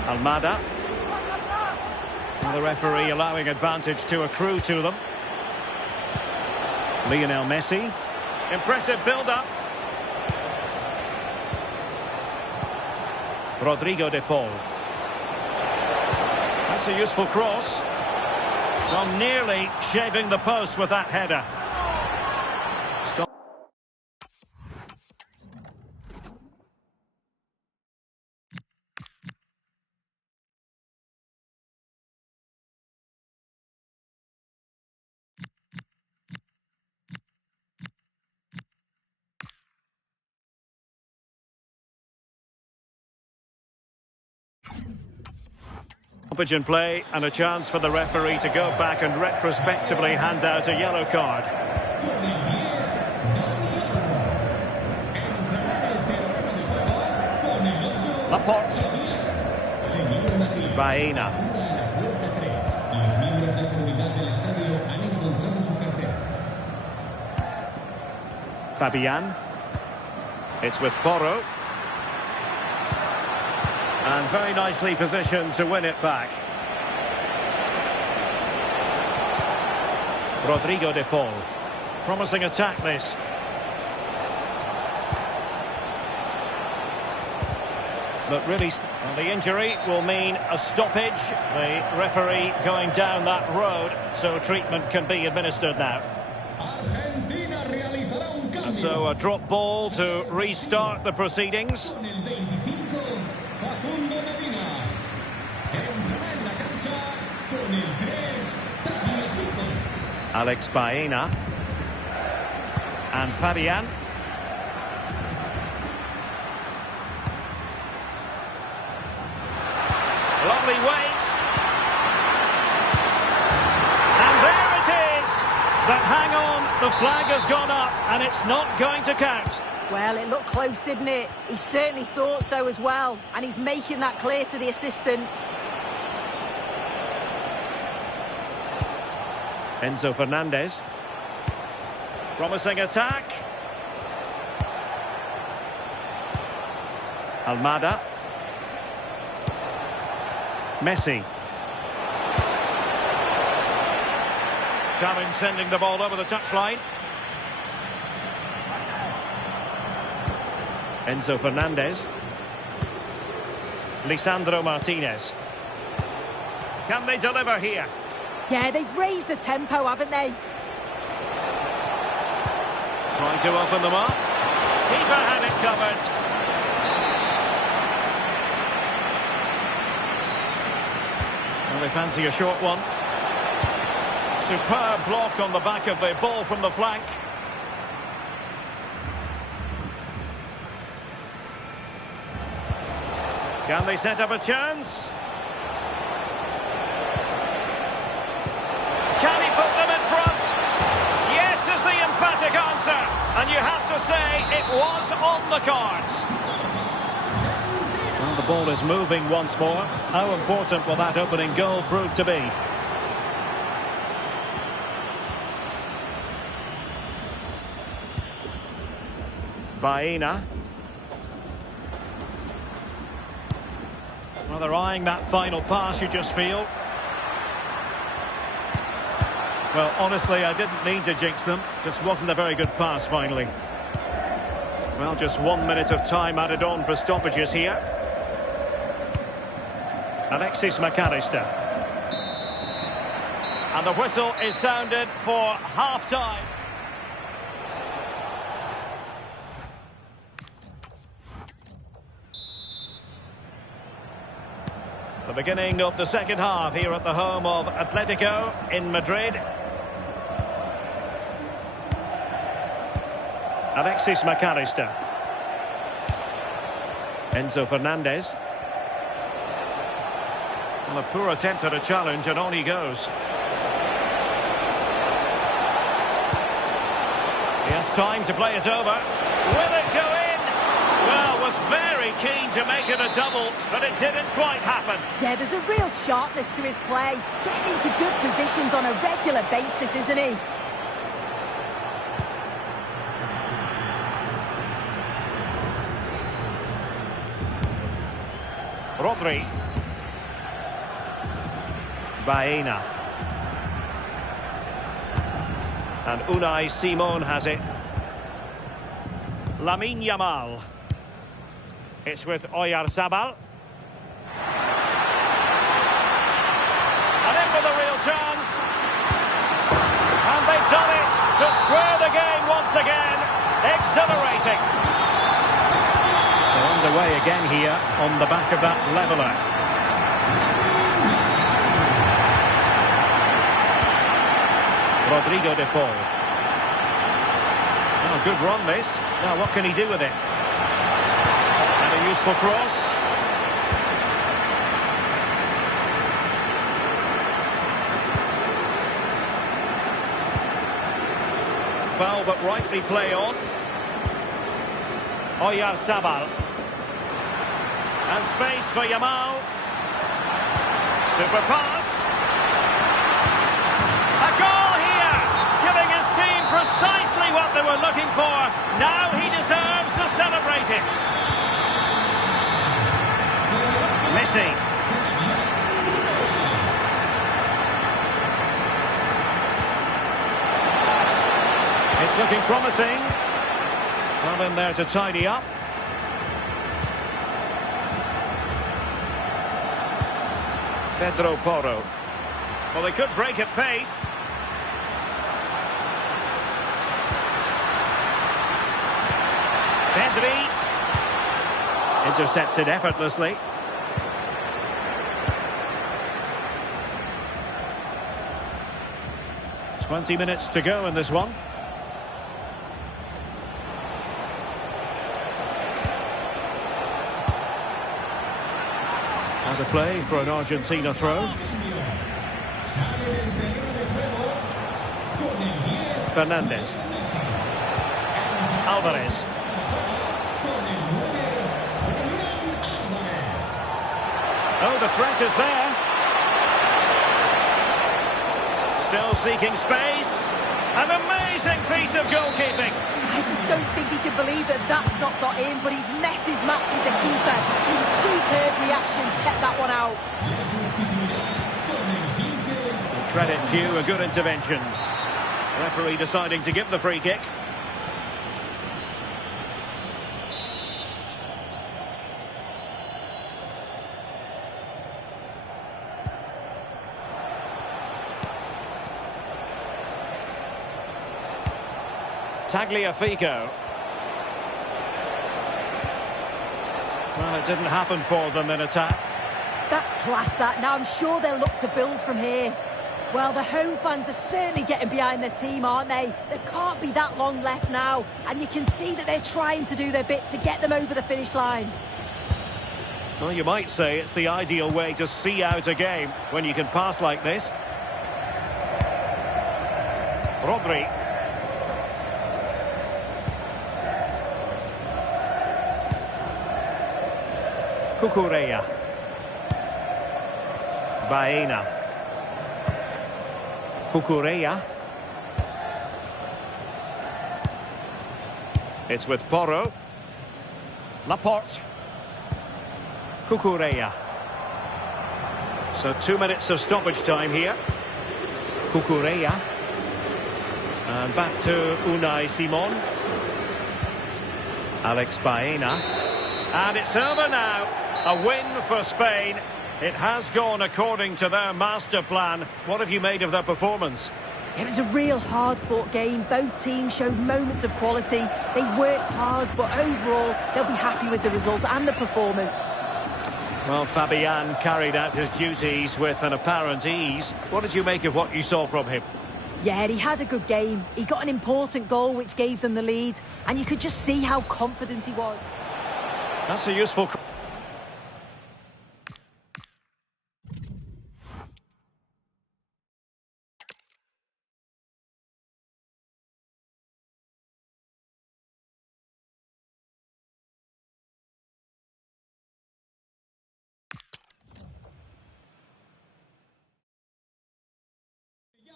Almada. And the referee allowing advantage to accrue to them. Lionel Messi. Impressive build-up. Rodrigo de Paul. That's a useful cross. Well, nearly shaving the post with that header. Stoppage in play and a chance for the referee to go back and retrospectively hand out a yellow card. Laporte. Baena. Fabian. It's with Porro. And very nicely positioned to win it back. Rodrigo de Paul. Promising attack this. But really, well, the injury will mean a stoppage. The referee going down that road, so treatment can be administered now. And so a drop ball to restart the proceedings. Alex Baena and Fabian. Lovely wait. And there it is. But hang on, the flag has gone up and it's not going to count. Well, it looked close, didn't it? He certainly thought so as well. And he's making that clear to the assistant. Enzo Fernandez. Promising attack. Almada. Messi. Challenge sending the ball over the touchline. Enzo Fernandez. Lisandro Martinez. Can they deliver here? Yeah, they've raised the tempo, haven't they? Trying to open them up. Keeper had it covered. Well, they fancy a short one. Superb block on the back of the ball from the flank. Can they set up a chance? Can he put them in front? Yes is the emphatic answer. And you have to say it was on the cards. Well, the ball is moving once more. How important will that opening goal prove to be? Baena. Well, they're eyeing that final pass, you just feel. Well, honestly, I didn't mean to jinx them. Just wasn't a very good pass, finally. Well, just 1 minute of time added on for stoppages here. Alexis McAllister. And the whistle is sounded for half-time. The beginning of the second half here at the home of Atletico in Madrid. Alexis McAllister. Enzo Fernandez. Well, a poor attempt at a challenge and on he goes. He has time to play it over. Will it go in? Well, was very keen to make it a double, but it didn't quite happen. Yeah, there's a real sharpness to his play. Getting into good positions on a regular basis, isn't he? Rodri. Baena. And Unai Simon has it. Lamine Yamal. It's with Oyarzabal. And in with a real chance. And they've done it to square the game once again. Exhilarating. So underway again here on the back of that leveller. Rodrigo de Paul. Oh, good run this. Now what can he do with it? And a useful cross. foul, but rightly play on. Oyarzabal. And space for Yamal. Super pass. A goal here, giving his team precisely what they were looking for. Now he deserves to celebrate it. Messi. It's looking promising. Well in there to tidy up. Pedro Porro. Well, they could break at pace. Pedri. Intercepted effortlessly. "20 minutes to go in this one. Now the play for an Argentina throw. Fernandez. Alvarez. Oh, the threat is there. Still seeking space. An amazing piece of goalkeeping. I just don't think he can believe that that's not got in, but he's met his match with the keeper. His superb reactions kept that one out. Credit due, a good intervention. Referee deciding to give the free kick. Tagliafico. Well, it didn't happen for them in attack. That's class, that. Now I'm sure they'll look to build from here. Well, the home fans are certainly getting behind their team, aren't they? There can't be that long left now, and you can see that they're trying to do their bit to get them over the finish line. Well, you might say it's the ideal way to see out a game when you can pass like this. Rodri. Cucurella. Baena. Cucurella. It's with Porro. Laporte. Cucurella. So 2 minutes of stoppage time here. Cucurella. And back to Unai Simon. Alex Baena. And it's over now. A win for Spain. It has gone according to their master plan. What have you made of their performance? It was a real hard-fought game. Both teams showed moments of quality. They worked hard, but overall, they'll be happy with the result and the performance. Well, Fabian carried out his duties with an apparent ease. What did you make of what you saw from him? Yeah, he had a good game. He got an important goal which gave them the lead, and you could just see how confident he was. That's a useful...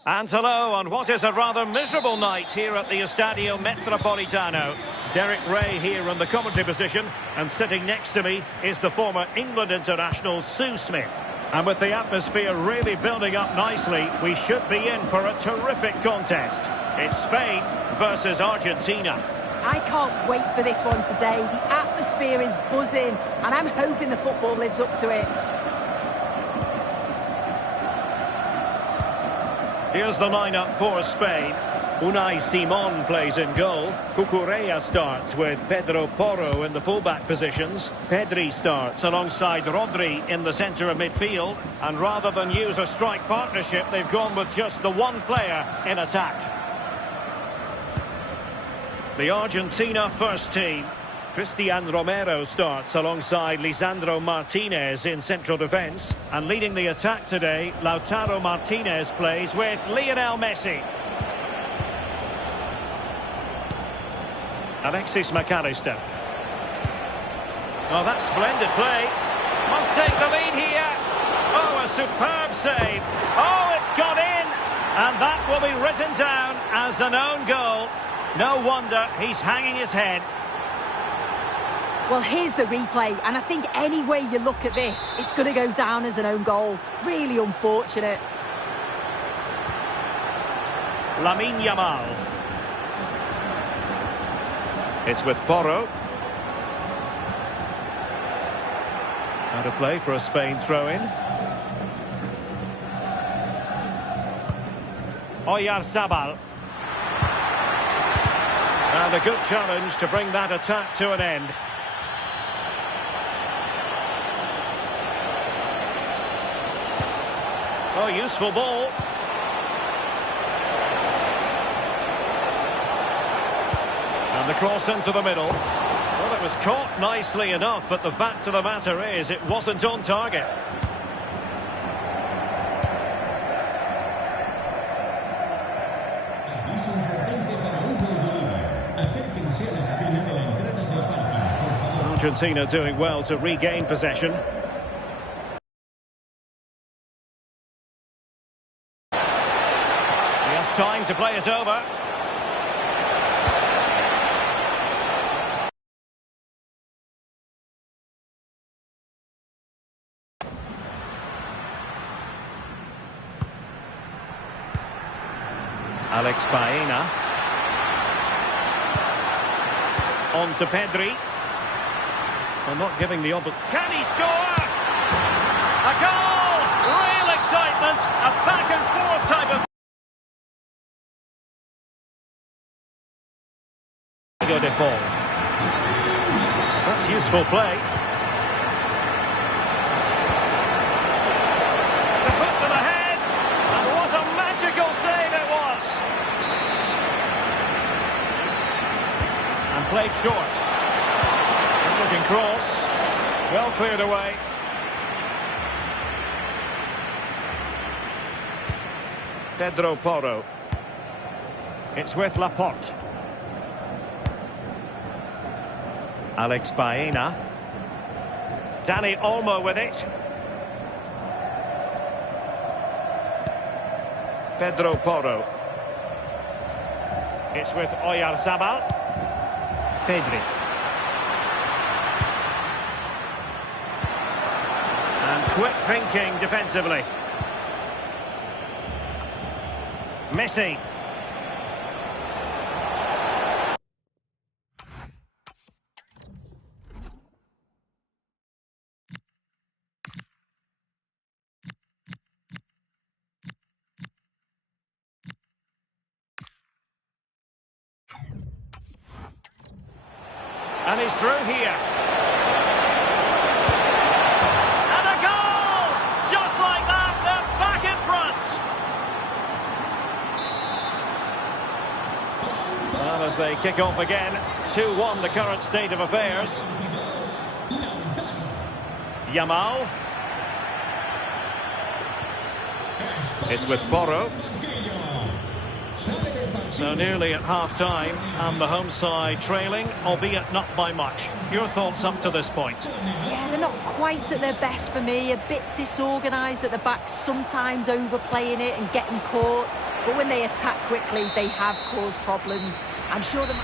And hello on what is a rather miserable night here at the Estadio Metropolitano. Derek Ray here in the commentary position, and sitting next to me is the former England international Sue Smith. And with the atmosphere really building up nicely, we should be in for a terrific contest. It's Spain versus Argentina. I can't wait for this one today. The atmosphere is buzzing, and I'm hoping the football lives up to it. Here's the lineup for Spain. Unai Simon plays in goal. Cucurella starts with Pedro Porro in the fullback positions. Pedri starts alongside Rodri in the centre of midfield. And rather than use a strike partnership, they've gone with just the one player in attack. The Argentina first team. Cristian Romero starts alongside Lisandro Martinez in central defence. And leading the attack today, Lautaro Martinez plays with Lionel Messi. Alexis McAllister. Oh, that's splendid play. Must take the lead here. Oh, a superb save. Oh, it's gone in. And that will be written down as an own goal. No wonder he's hanging his head. Well, here's the replay, and I think any way you look at this, it's going to go down as an own goal. Really unfortunate. Lamine Yamal. It's with Porro. Out of play for a Spain throw-in. Oyarzabal. And a good challenge to bring that attack to an end. Oh, useful ball. And the cross into the middle. Well, it was caught nicely enough, but the fact of the matter is it wasn't on target. Aviso importante para un gol de liga. Acérquense a la cabina de la entrada del parking, por favor. Argentina doing well to regain possession. He has time to play it over. Alex Baena. On to Pedri. Well, not giving the opposite. Can he score? A goal! Real excitement. A back and forth type of... Good ball. That's useful play. To put them ahead. And what a magical save it was. And played short. Good looking cross. Well cleared away. Pedro Porro. It's with Laporte. Alex Baena. Dani Olmo with it. Pedro Porro. It's with Oyarzabal. Pedri. And quick thinking defensively. Messi. And he's through here. And a goal! Just like that, they're back in front. Well, as they kick off again, 2-1 the current state of affairs. Yamal. It's with Porro. So nearly at half-time, and the home side trailing, albeit not by much. Your thoughts up to this point? Yeah, they're not quite at their best for me. A bit disorganised at the back, sometimes overplaying it and getting caught. But when they attack quickly, they have caused problems. I'm sure the...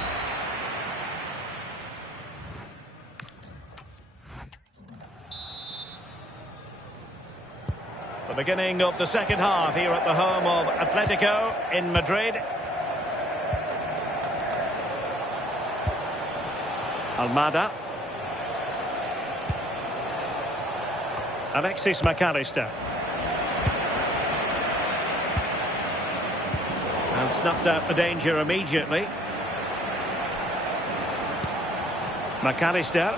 The beginning of the second half here at the home of Atletico in Madrid. Almada. Alexis McAllister. And snuffed out the danger immediately. McAllister.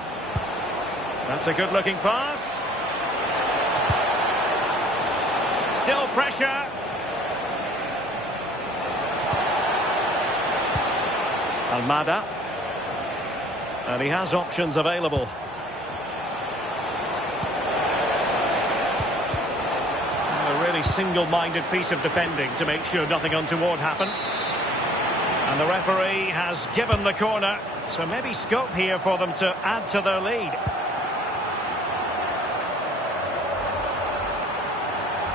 That's a good-looking pass. Still pressure. Almada. And he has options available. A really single-minded piece of defending to make sure nothing untoward happened. And the referee has given the corner So maybe scope here for them to add to their lead.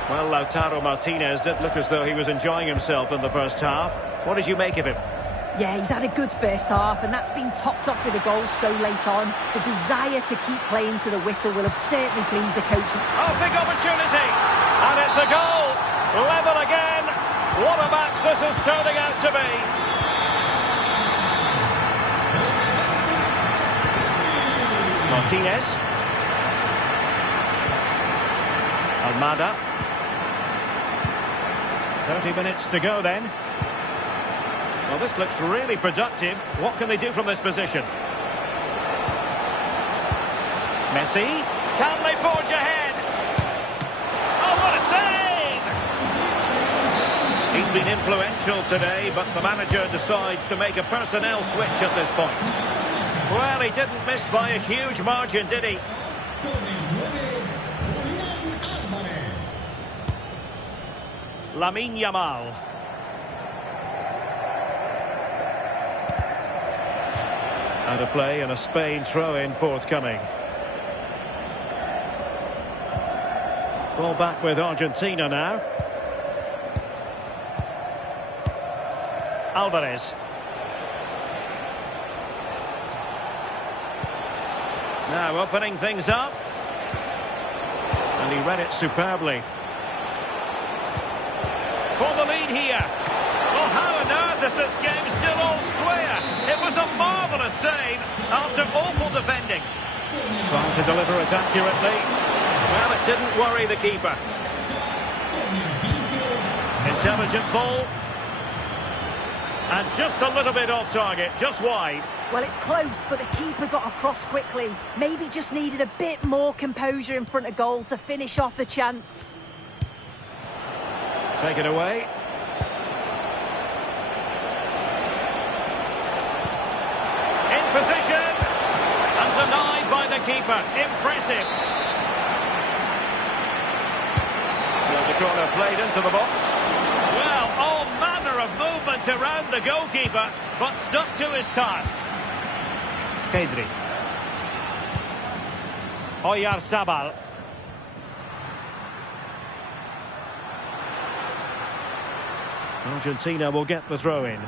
Well, Lautaro Martinez did look as though he was enjoying himself in the first half. What did you make of him? Yeah, he's had a good first half, and that's been topped off with a goal so late on. The desire to keep playing to the whistle will have certainly pleased the coach. Oh, big opportunity! And it's a goal! Level again! What a match this is turning out to be! Martinez. Almada. 30 minutes to go then. Well, this looks really productive. What can they do from this position? Messi. Can they forge ahead? Oh, what a save! He's been influential today, but the manager decides to make a personnel switch at this point. Well, he didn't miss by a huge margin, did he? Lamine Yamal. Out of play and a Spain throw-in forthcoming. Ball back with Argentina now. Alvarez. Now opening things up. And he read it superbly. For the lead here. Oh, how on earth is this game still all square? It was a marvellous save after awful defending. Trying to deliver it accurately. Well, it didn't worry the keeper. Intelligent ball. And just a little bit off target, just wide. Well, it's close, but the keeper got across quickly. Maybe just needed a bit more composure in front of goal to finish off the chance. Take it away. In position. And denied by the keeper. Impressive. So the corner played into the box. Well, all manner of movement around the goalkeeper, but stuck to his task. Pedri. Oyarzabal. Argentina will get the throw-in.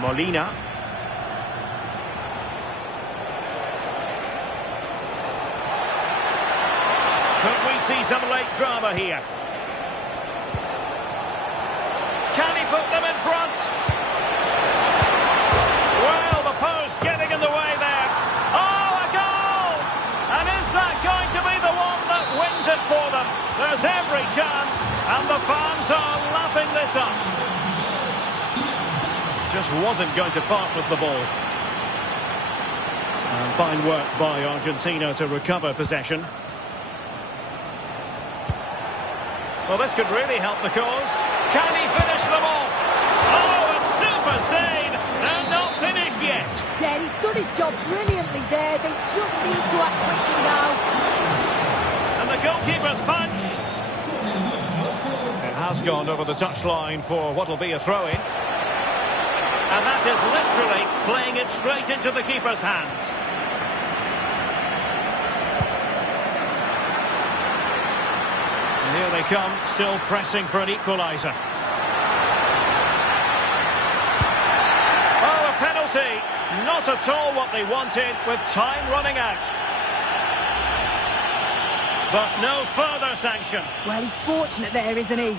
Molina. Could we see some late drama here? Can he put them in front? Well, the post getting in the way there. Oh, a goal! And is that going to be the one that wins it for them? There's every chance, and the fans are lapping this up. Just wasn't going to part with the ball. And fine work by Argentina to recover possession. Well, this could really help the cause. Can he finish them off? Oh, a super save! They're not finished yet. Yeah, he's done his job brilliantly there. They just need to act quickly now. And the goalkeeper's punch. It has gone over the touchline for what will be a throw-in. And that is literally playing it straight into the keeper's hands. And here they come, still pressing for an equaliser. Oh, a penalty. Not at all what they wanted, with time running out. But no further sanction. Well, he's fortunate there, isn't he?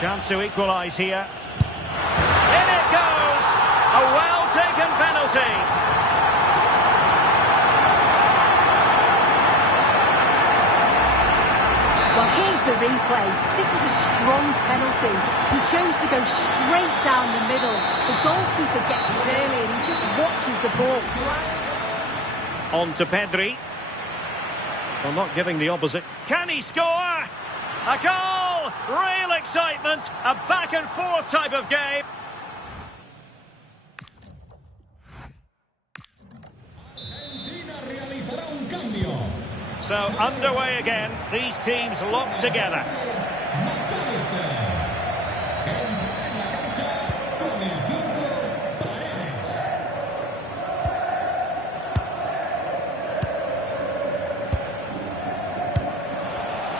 Chance to equalise here. In it goes! A well-taken penalty. Well, here's the replay. This is a strong penalty. He chose to go straight down the middle. The goalkeeper gets it early and he just watches the ball. On to Pedri. Well, not giving the opposite. Can he score? A goal! Real excitement. A back-and-forth type of game. So underway again, these teams locked together.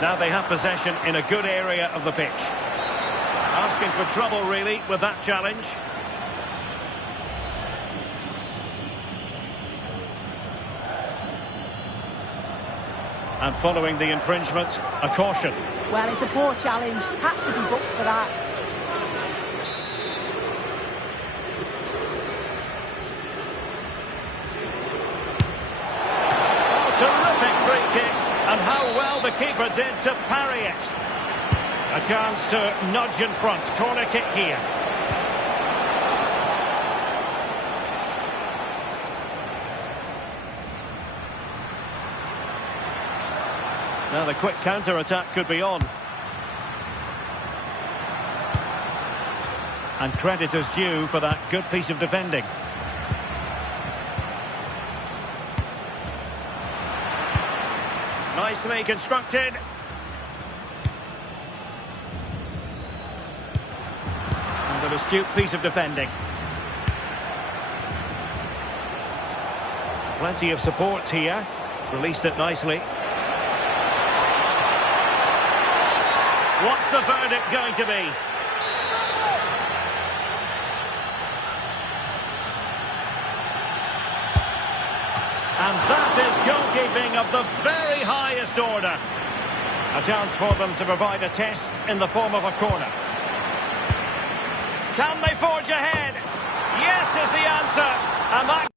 Now they have possession in a good area of the pitch. Asking for trouble, really, with that challenge. And following the infringement, a caution. Well, it's a poor challenge. Had to be booked for that. Oh, terrific free kick. And how well the keeper did to parry it. A chance to nudge in front. Corner kick here. Now the quick counter-attack could be on. And credit is due for that good piece of defending. Nicely constructed. And an astute piece of defending. Plenty of support here. Released it nicely. What's the verdict going to be? And that is goalkeeping of the very highest order. A chance for them to provide a test in the form of a corner. Can they forge ahead? Yes is the answer. And that